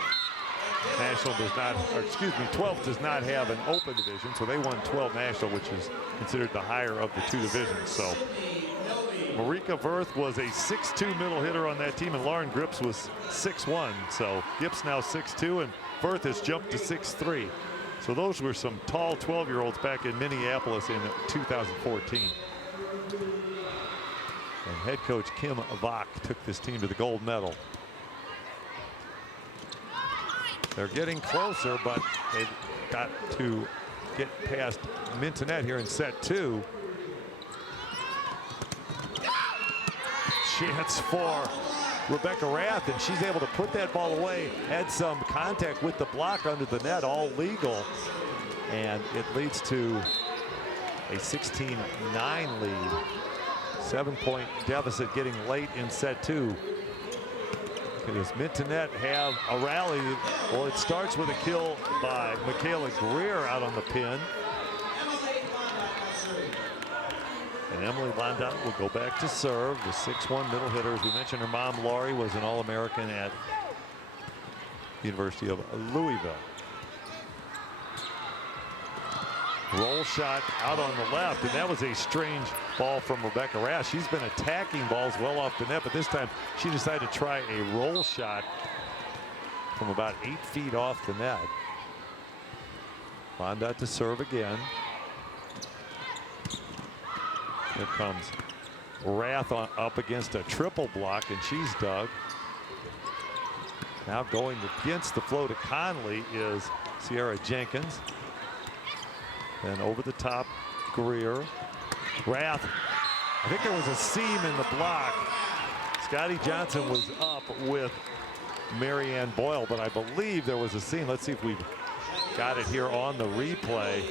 National does not, or excuse me, 12 does not have an open division, so they won 12 national, which is considered the higher of the two divisions. So Marika Verth was a 6'2 middle hitter on that team, and Lauren Grips was 6'1. So Gips now 6'2, and Verth has jumped to 6'3. So those were some tall 12-year-olds back in Minneapolis in 2014. And head coach Kim Vach took this team to the gold medal. They're getting closer, but they've got to get past Mintonette here in set 2. Chance for Rebecca Rath, and she's able to put that ball away. Had some contact with the block under the net, all legal. And it leads to a 16-9 lead. 7-point deficit getting late in set 2. Does Mintonette have a rally? Well, it starts with a kill by Michaela Greer out on the pin. And Emily Londot will go back to serve, the 6'1 middle hitter. As we mentioned, her mom, Laurie, was an All-American at University of Louisville. Roll shot out on the left, and that was a strange ball from Rebecca Rath. She's been attacking balls well off the net, but this time she decided to try a roll shot from about 8 feet off the net. Londot to serve again. Here comes Rath up against a triple block, and she's dug. Now going against the flow to Conley is Sierra Jenkins. Then over the top, Greer. Rath, I think there was a seam in the block. Scotty Johnson was up with Marianne Boyle, but I believe there was a seam. Let's see if we've got it here on the replay.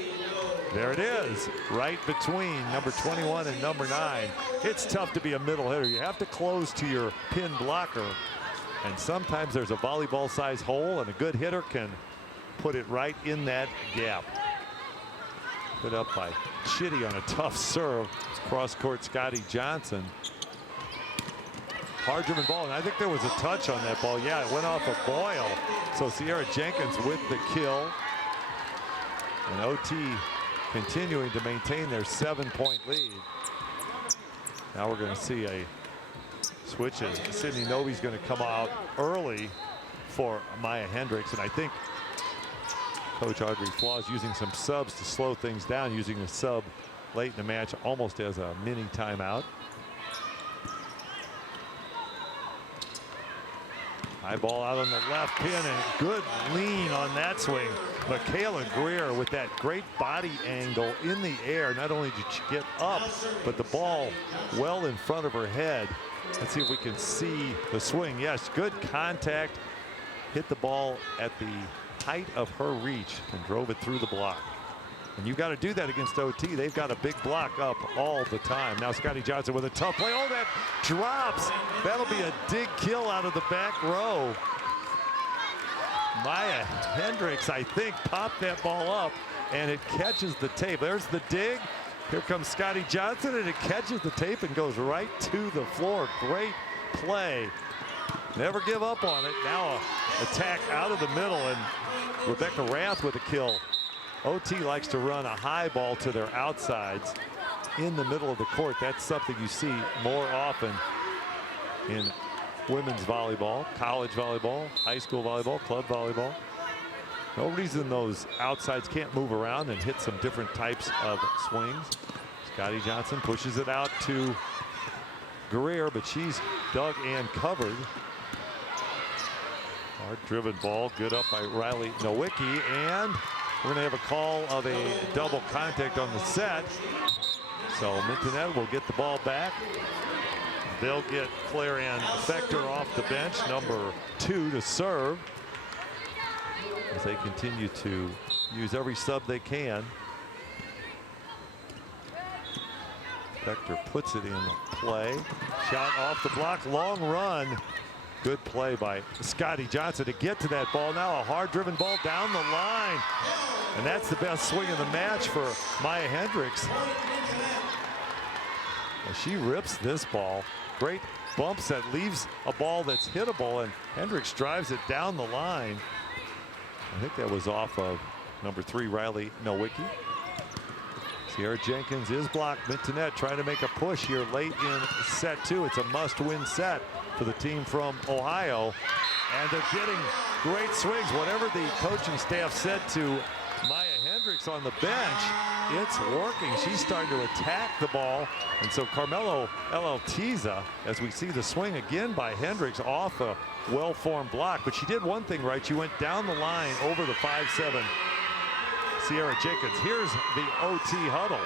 There it is, right between number 21 and number 9. It's tough to be a middle hitter. You have to close to your pin blocker, and sometimes there's a volleyball-sized hole, and a good hitter can put it right in that gap. Put up by Chitty on a tough serve. Cross-court Scotty Johnson. hard driven ball, and I think there was a touch on that ball. Yeah, it went off a Boyle. So Sierra Jenkins with the kill. And OT continuing to maintain their 7-point lead. Now we're going to see a switch, and Sydney Novi's going to come out early for Maya Hendricks. And I think Coach Audrey Flaw is using some subs to slow things down, using a sub late in the match almost as a mini timeout. High ball out on the left pin, and good lean on that swing. Michaela Greer with that great body angle in the air. Not only did she get up, but the ball well in front of her head. Let's see if we can see the swing. Yes, good contact. Hit the ball at the height of her reach and drove it through the block. And you've got to do that against OT. They've got a big block up all the time. Now Scotty Johnson with a tough play. Oh, that drops. That'll be a dig kill out of the back row. Maya Hendricks, I think, popped that ball up, and it catches the tape. There's the dig. Here comes Scotty Johnson, and it catches the tape and goes right to the floor. Great play. Never give up on it. Now a attack out of the middle, and Rebecca Rath with a kill. OT likes to run a high ball to their outsides in the middle of the court. That's something you see more often in women's volleyball, college volleyball, high school volleyball, club volleyball. No reason those outsides can't move around and hit some different types of swings. Scotty Johnson pushes it out to Greer, but she's dug and covered. Hard driven ball, good up by Riley Nowicki, and we're going to have a call of a double contact on the set. So Mintonette will get the ball back. They'll get Claire Ann Fector off the bench, number 2, to serve, as they continue to use every sub they can. Fector puts it in play. Shot off the block, long run. Good play by Scotty Johnson to get to that ball. Now a hard-driven ball down the line. And that's the best swing of the match for Maya Hendricks. Well, she rips this ball. Great bump set, leaves a ball that's hittable, and Hendricks drives it down the line. I think that was off of number 3, Riley Nowicki. Sierra Jenkins is blocked. Mintonette trying to make a push here late in set 2. It's a must-win set for the team from Ohio. And they're getting great swings. Whatever the coaching staff said to Maya Hendricks on the bench, it's working. She's starting to attack the ball. And so Carmelo Eleltiza, as we see the swing again by Hendricks off a well-formed block. But she did one thing right. She went down the line over the 5'7" Sierra Jenkins. Here's the OT huddle.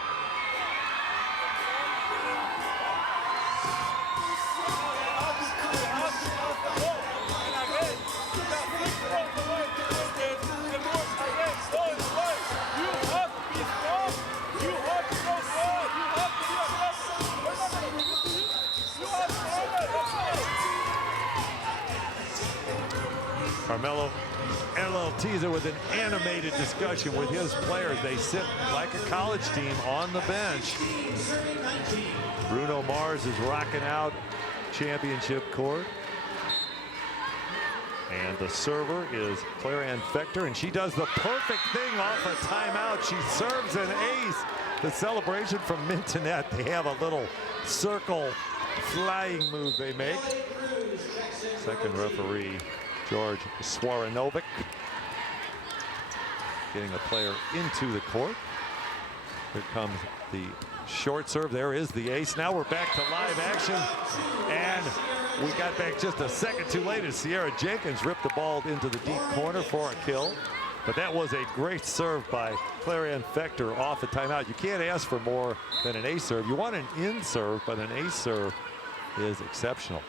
Carmelo Eleltiza with an animated discussion with his players. They sit like a college team on the bench. Bruno Mars is rocking out championship court. And the server is Claire Ann Fector, and she does the perfect thing off a timeout. She serves an ace. The celebration from Mintonette. They have a little circle flying move they make. Second referee, George Swaranovic, getting a player into the court. Here comes the short serve. There is the ace. Now we're back to live action. And we got back just a second too late as Sierra Jenkins ripped the ball into the deep corner for a kill. But that was a great serve by Claire Ann Fector off the timeout. You can't ask for more than an ace serve. You want an in serve, but an ace serve is exceptional.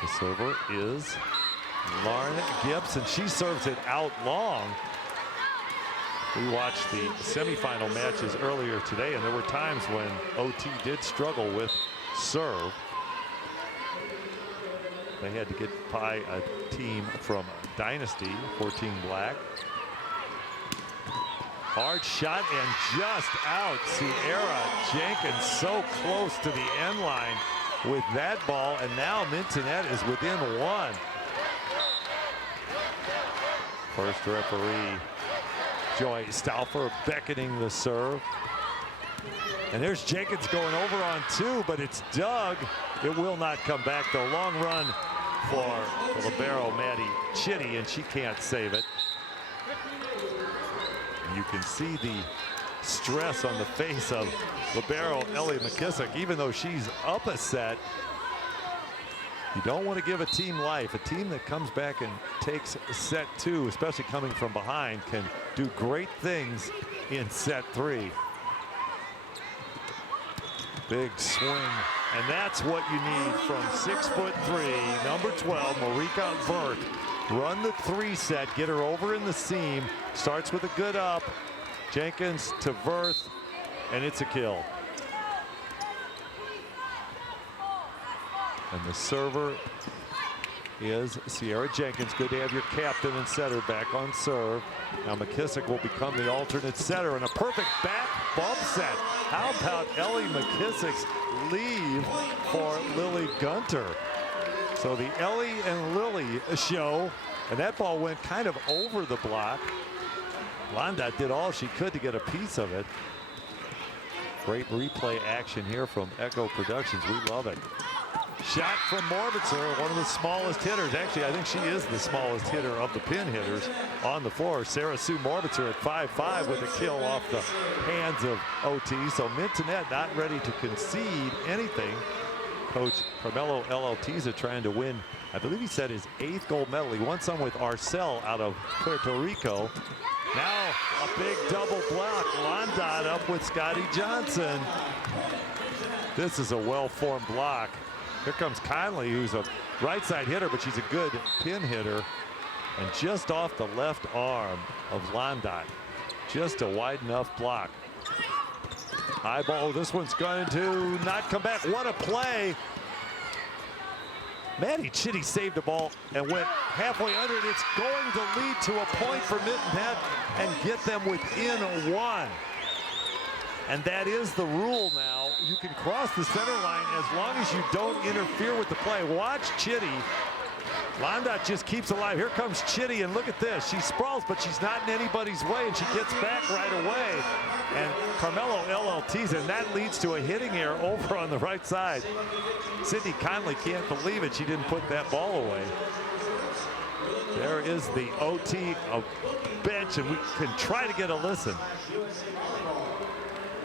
The server is Lauren Gibbs, and she serves it out long. We watched the semifinal matches earlier today, and there were times when OT did struggle with serve. They had to get by a team from Dynasty, 14 black. Hard shot and just out. Sierra Jenkins so close to the end line. with that ball, and now Mintonette is within one. First referee, Joy Stauffer, beckoning the serve. And there's Jenkins going over on two, but it's dug. It will not come back. The long run for the libero, Maddie Chitty, and she can't save it. You can see the stress on the face of libero Ellie McKissock, even though she's up a set. You don't want to give a team life. A team that comes back and takes set two, especially coming from behind, can do great things in set three. Big swing, and that's what you need from 6'3", number 12, Marika Vert. Run the three set, get her over in the seam. Starts with a good up. Jenkins to Verth, and it's a kill. And the server is Sierra Jenkins. Good to have your captain and setter back on serve. Now McKissock will become the alternate setter, and a perfect back bump set. How about Ellie McKissock's leave for Lily Gunter? So the Ellie and Lily show, and that ball went kind of over the block. Londa did all she could to get a piece of it. Great replay action here from Echo Productions. We love it. Shot from Morbitzer, one of the smallest hitters. Actually, I think she is the smallest hitter of the pin hitters on the floor. Sarah Sue Morbitzer at 5'5" with a kill off the hands of OT. So Mintonette not ready to concede anything. Coach Carmelo Eleltiza trying to win, I believe he said his 8th gold medal. He won some with Arcel out of Puerto Rico. Now a big double block. London up with Scotty Johnson. This is a well-formed block. Here comes Conley, who's a right side hitter, but she's a good pin hitter. And just off the left arm of London. Just a wide enough block. High ball, this one's going to not come back. What a play. Maddie Chitty saved the ball and went halfway under it. It's going to lead to a point for Mintonette and get them within one. And that is the rule now. You can cross the center line as long as you don't interfere with the play. Watch Chitty. Londot just keeps alive. Here comes Chitty, and look at this. She sprawls, but she's not in anybody's way, and she gets back right away. And Carmelo Eleltiza, and that leads to a hitting error over on the right side. Sydney Conley can't believe it. She didn't put that ball away. There is the OT of bench, and we can try to get a listen.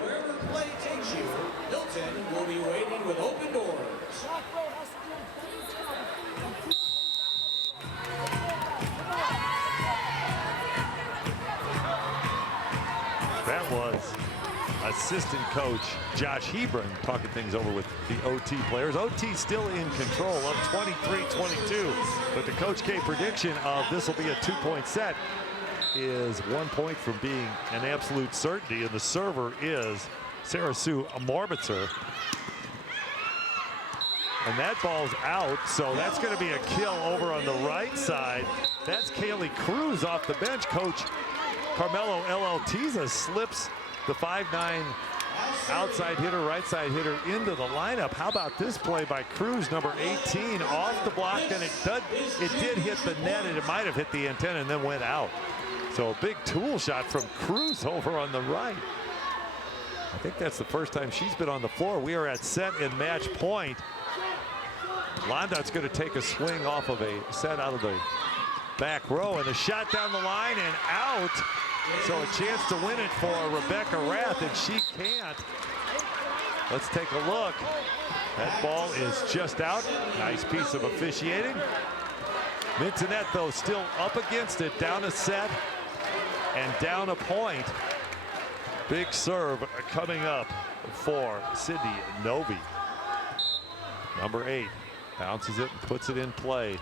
Wherever play takes you, Hilton will be waiting with open doors. That was assistant coach Josh Hebron talking things over with the OT players. OT still in control of 23-22, but the Coach K prediction of this will be a 2-point set is 1 point from being an absolute certainty, and the server is Sarah Sue Morbitzer. And that ball's out, so that's going to be a kill over on the right side. That's Kaylee Cruz off the bench. Coach Carmelo Eleltiza slips the 5'9" outside hitter, right side hitter into the lineup. How about this play by Cruz, number 18, off the block, and it did hit the net, and it might have hit the antenna and then went out. So a big tool shot from Cruz over on the right. I think that's the first time she's been on the floor. We are at set and match point. Londot's going to take a swing off of a set out of the back row, and a shot down the line and out. So a chance to win it for Rebecca Rath, and she can't. Let's take a look. That ball is just out. Nice piece of officiating. Mintonette, though, still up against it, down a set and down a point. Big serve coming up for Sydney Novi. Number 8 bounces it and puts it in play.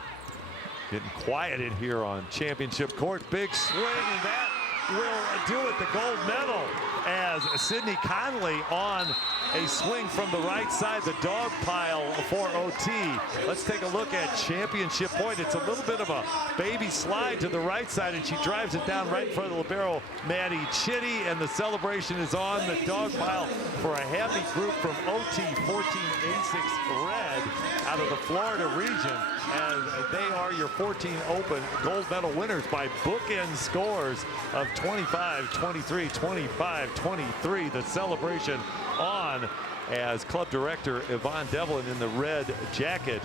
Getting quiet in here on championship court. Big swing, and that will do it. The gold medal as Sydney Conley on a swing from the right side, the dog pile for OT. Let's take a look at championship point. It's a little bit of a baby slide to the right side, and she drives it down right in front of the libero, Maddie Chitty, and the celebration is on the dog pile for a happy group from OT 14 Asics Red out of the Florida region, as they are your 14 Open gold medal winners by bookend scores of 25-23, 25-23. The celebration on as club director Yvonne Devlin in the red jacket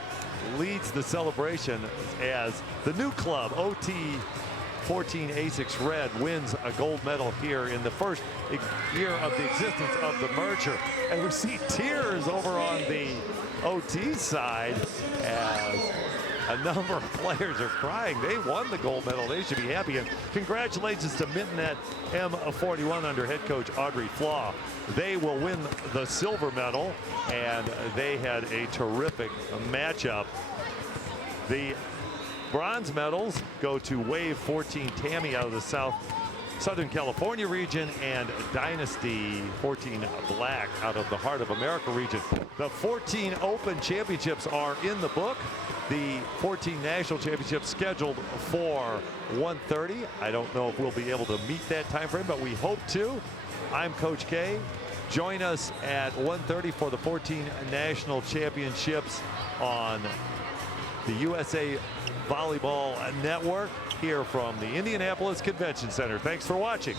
leads the celebration as the new club OT 14 Asics Red wins a gold medal here in the first year of the existence of the merger. And we see tears over on the OT side as a number of players are crying. They won the gold medal. They should be happy. And congratulations to Mintonette M41 under head coach Audrey Flaw. They will win the silver medal, and they had a terrific matchup. The bronze medals go to Wave 14 Tammy out of the Southern California region, and Dynasty 14 Black out of the Heart of America region. The 14 Open Championships are in the book. The 14 National Championships scheduled for 1:30. I don't know if we'll be able to meet that time frame, but we hope to. I'm Coach K. Join us at 1:30 for the 14 National Championships on the USA Volleyball Network here from the Indianapolis Convention Center. Thanks for watching.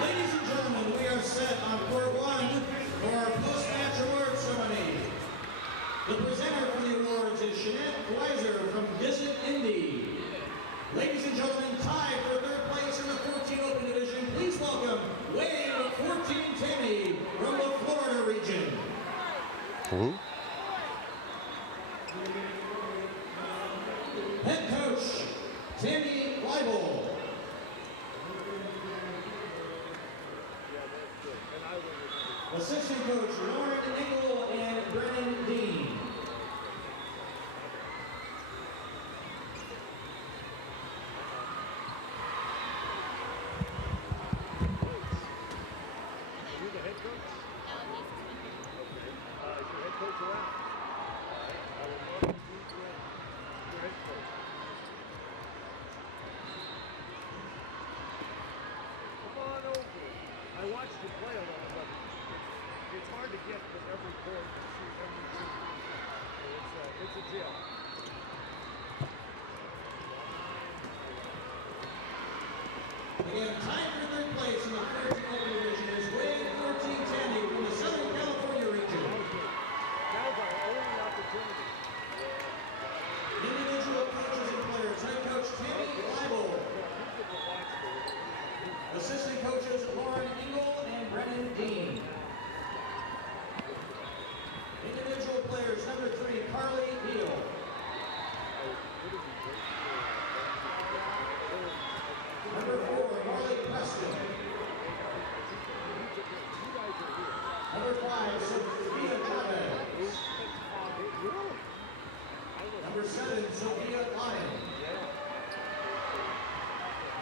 Ladies and gentlemen, we are set on court one for our post-match award ceremony. The presenter for the awards is Jeanette Weiser from Gjnc, Indy. Ladies and gentlemen, tied for third place in the 14 Open Division, please welcome Wave 14 Tammy from the Florida region. Who? Head coach, Tammy Leibel. Assistant coach, Lauren Engel and Brennan Dean. You're the head coach? Is your head coach around? Your head coach. Come on over. I watched you play a lot, but it's hard to get from every court to see every team. It's a deal. Again, tied for third place in the 14 Open Division is Wave 14 Tammy from the Southern California region. That was our only opportunity. Individual coaches and players, head coach Tammy Leibel. Assistant coaches Lauren Engel and Brennan Dean. Individual players, number 3, Carly Neal. Number 4, Marley Preston.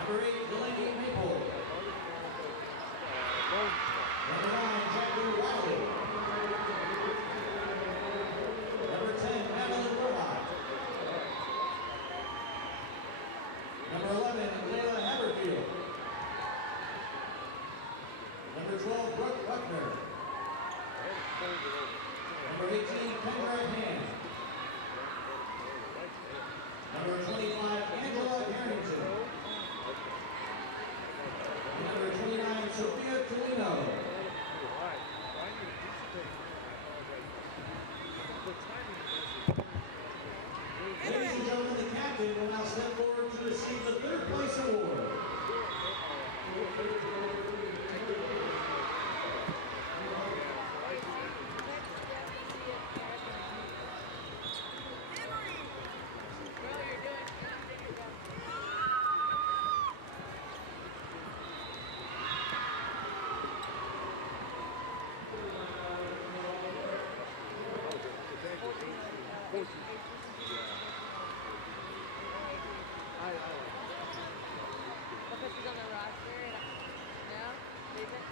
Number 8, Delaney Maple. Number 9, Jackie Wiley. Number 10, Madeline Rojas. Number 11, Layla Haberfield. Number 12, Brooke Buckner. Number 18, Kendra Hand. Number 25, Angela Harrington. And number 29, Sophia Tolino. Ladies and gentlemen, the captain will now step forward to receive the third place award. Because she's on the roster and no, favorite.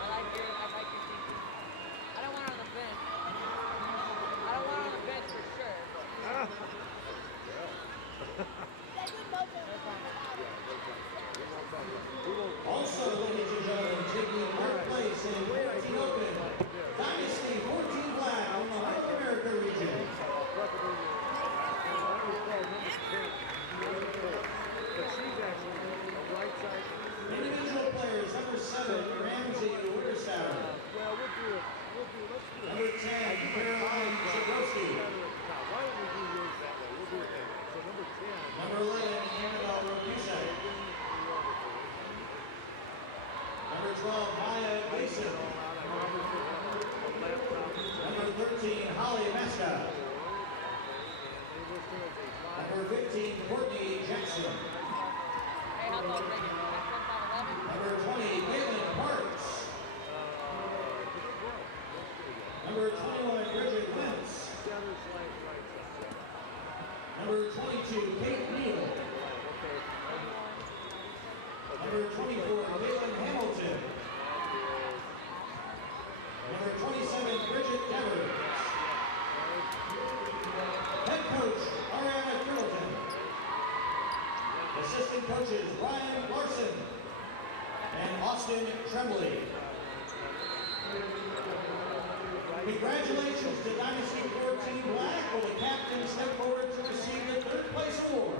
I like your team. I don't want her on the bench. I don't want her on the bench for sure. Also, ladies and gentlemen, taking third place in 14 Open, Dynasty 14 Black from the North America region. Individual players, number 7, Ramsey Witterstauer. Number 10, Caroline Zabrowski. Number 11, Annabelle Robusa. Number 12, Maya Mason. Number 13, Holly Mesca. Number 15, Courtney Jackson. Hey, how about Reagan? Number 20, Galen Parks. Number 21, Bridget Wentz. Number 22, Kate Neal. Number 24, Galen Hamilton. Number 27, Bridget Devers. Head coach, Ariana Curlton. Assistant coaches, Ryan Larson and Austin Tremblay. Congratulations to Dynasty 14 Black. Will the captain step forward to receive the third place award?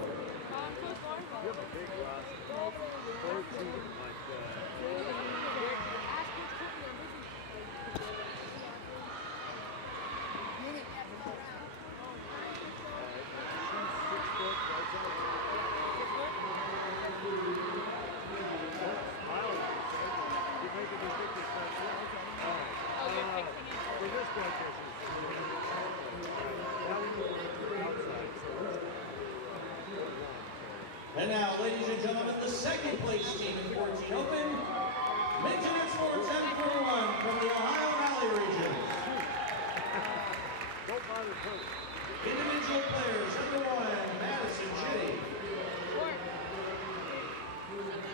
And now, ladies and gentlemen, the second place team in 14 Open, Minton Sports M41 from the Ohio Valley region. Individual players, number 1, Madison Chitty.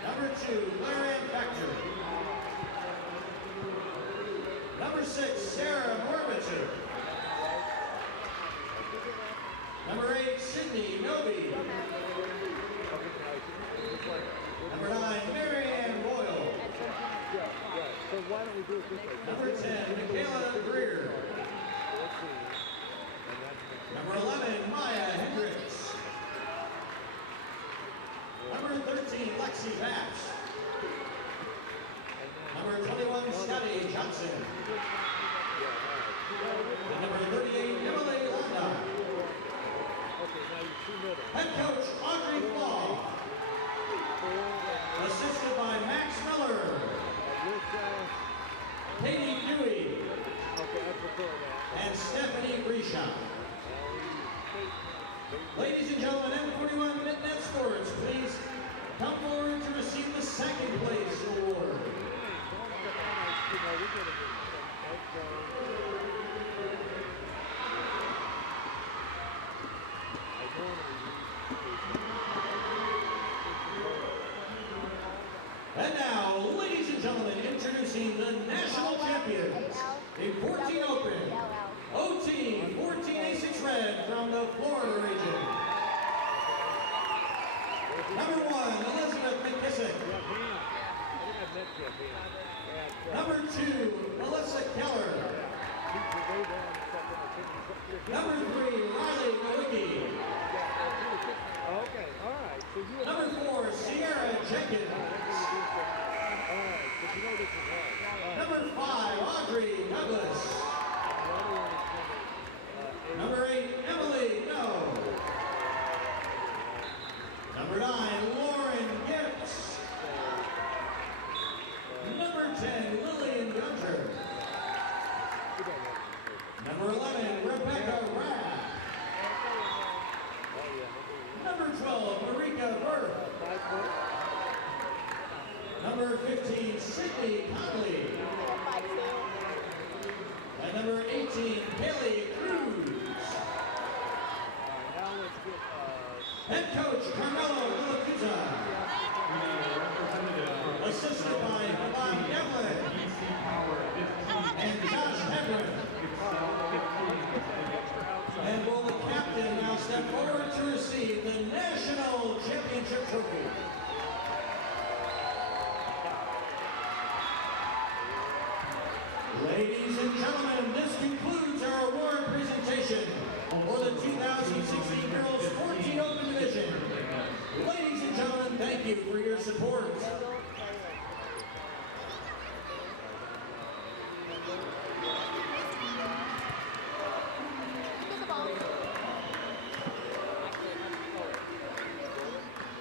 Number 2, Larian Factor. Number 6, Sarah Morbiter. Number 8, Sydney Noby. Number 9, Marianne Boyle. Number 10, Michaela Greer. Number 11, Maya Hendricks. Number 13, Lexi Bass. Number 21, Scotty Johnson. And number 38, Emily Londa. Head coach, Audrey Flaw. Assisted by Max Miller. Katie Dewey. And Stephanie Grisha. Ladies and gentlemen, M41 Midnet Sports, please come forward to receive the second place award. introducing the national champions in 14 Open, OT 14 Asics Red from the Florida region. Number 1, Elizabeth McKissock. Number 2, Melissa Keller. Number 3, Riley Nowicki. Okay, all right. So you Number 4, Sierra Jenkins. all right, but you know this is hard. Number 5, Audrey Douglas. Number 8, Emily No. Number 9, Lauren Gibbs. Number 10, Lillian Gunter. Number 11, Rebecca Rath. Number 12, Marika Burke. Number 15, Sydney Conley. And number 18, Haley Cruz. Head coach, Carmelo Villacuta. Assisted by Bob Devlin and Josh Hedren. And will the captain now step forward to receive the National Championship Trophy? Ladies and gentlemen, this concludes our award presentation for the 2016 Girls 14 Open Division. Ladies and gentlemen, thank you for your support.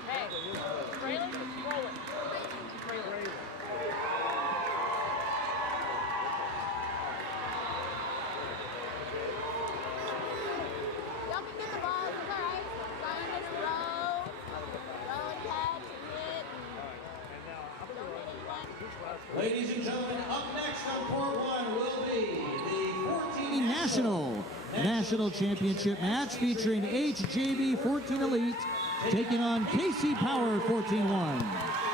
Hey, trailer, just roll it. Trailer. Y'all can get the ball, it's all right. Ryan, just roll and catch and hit and don't hit anyone. Ladies and gentlemen, up next on court 1 will be the 14 National Championship match featuring HJB 14 Elite taking on KC Power 14-1.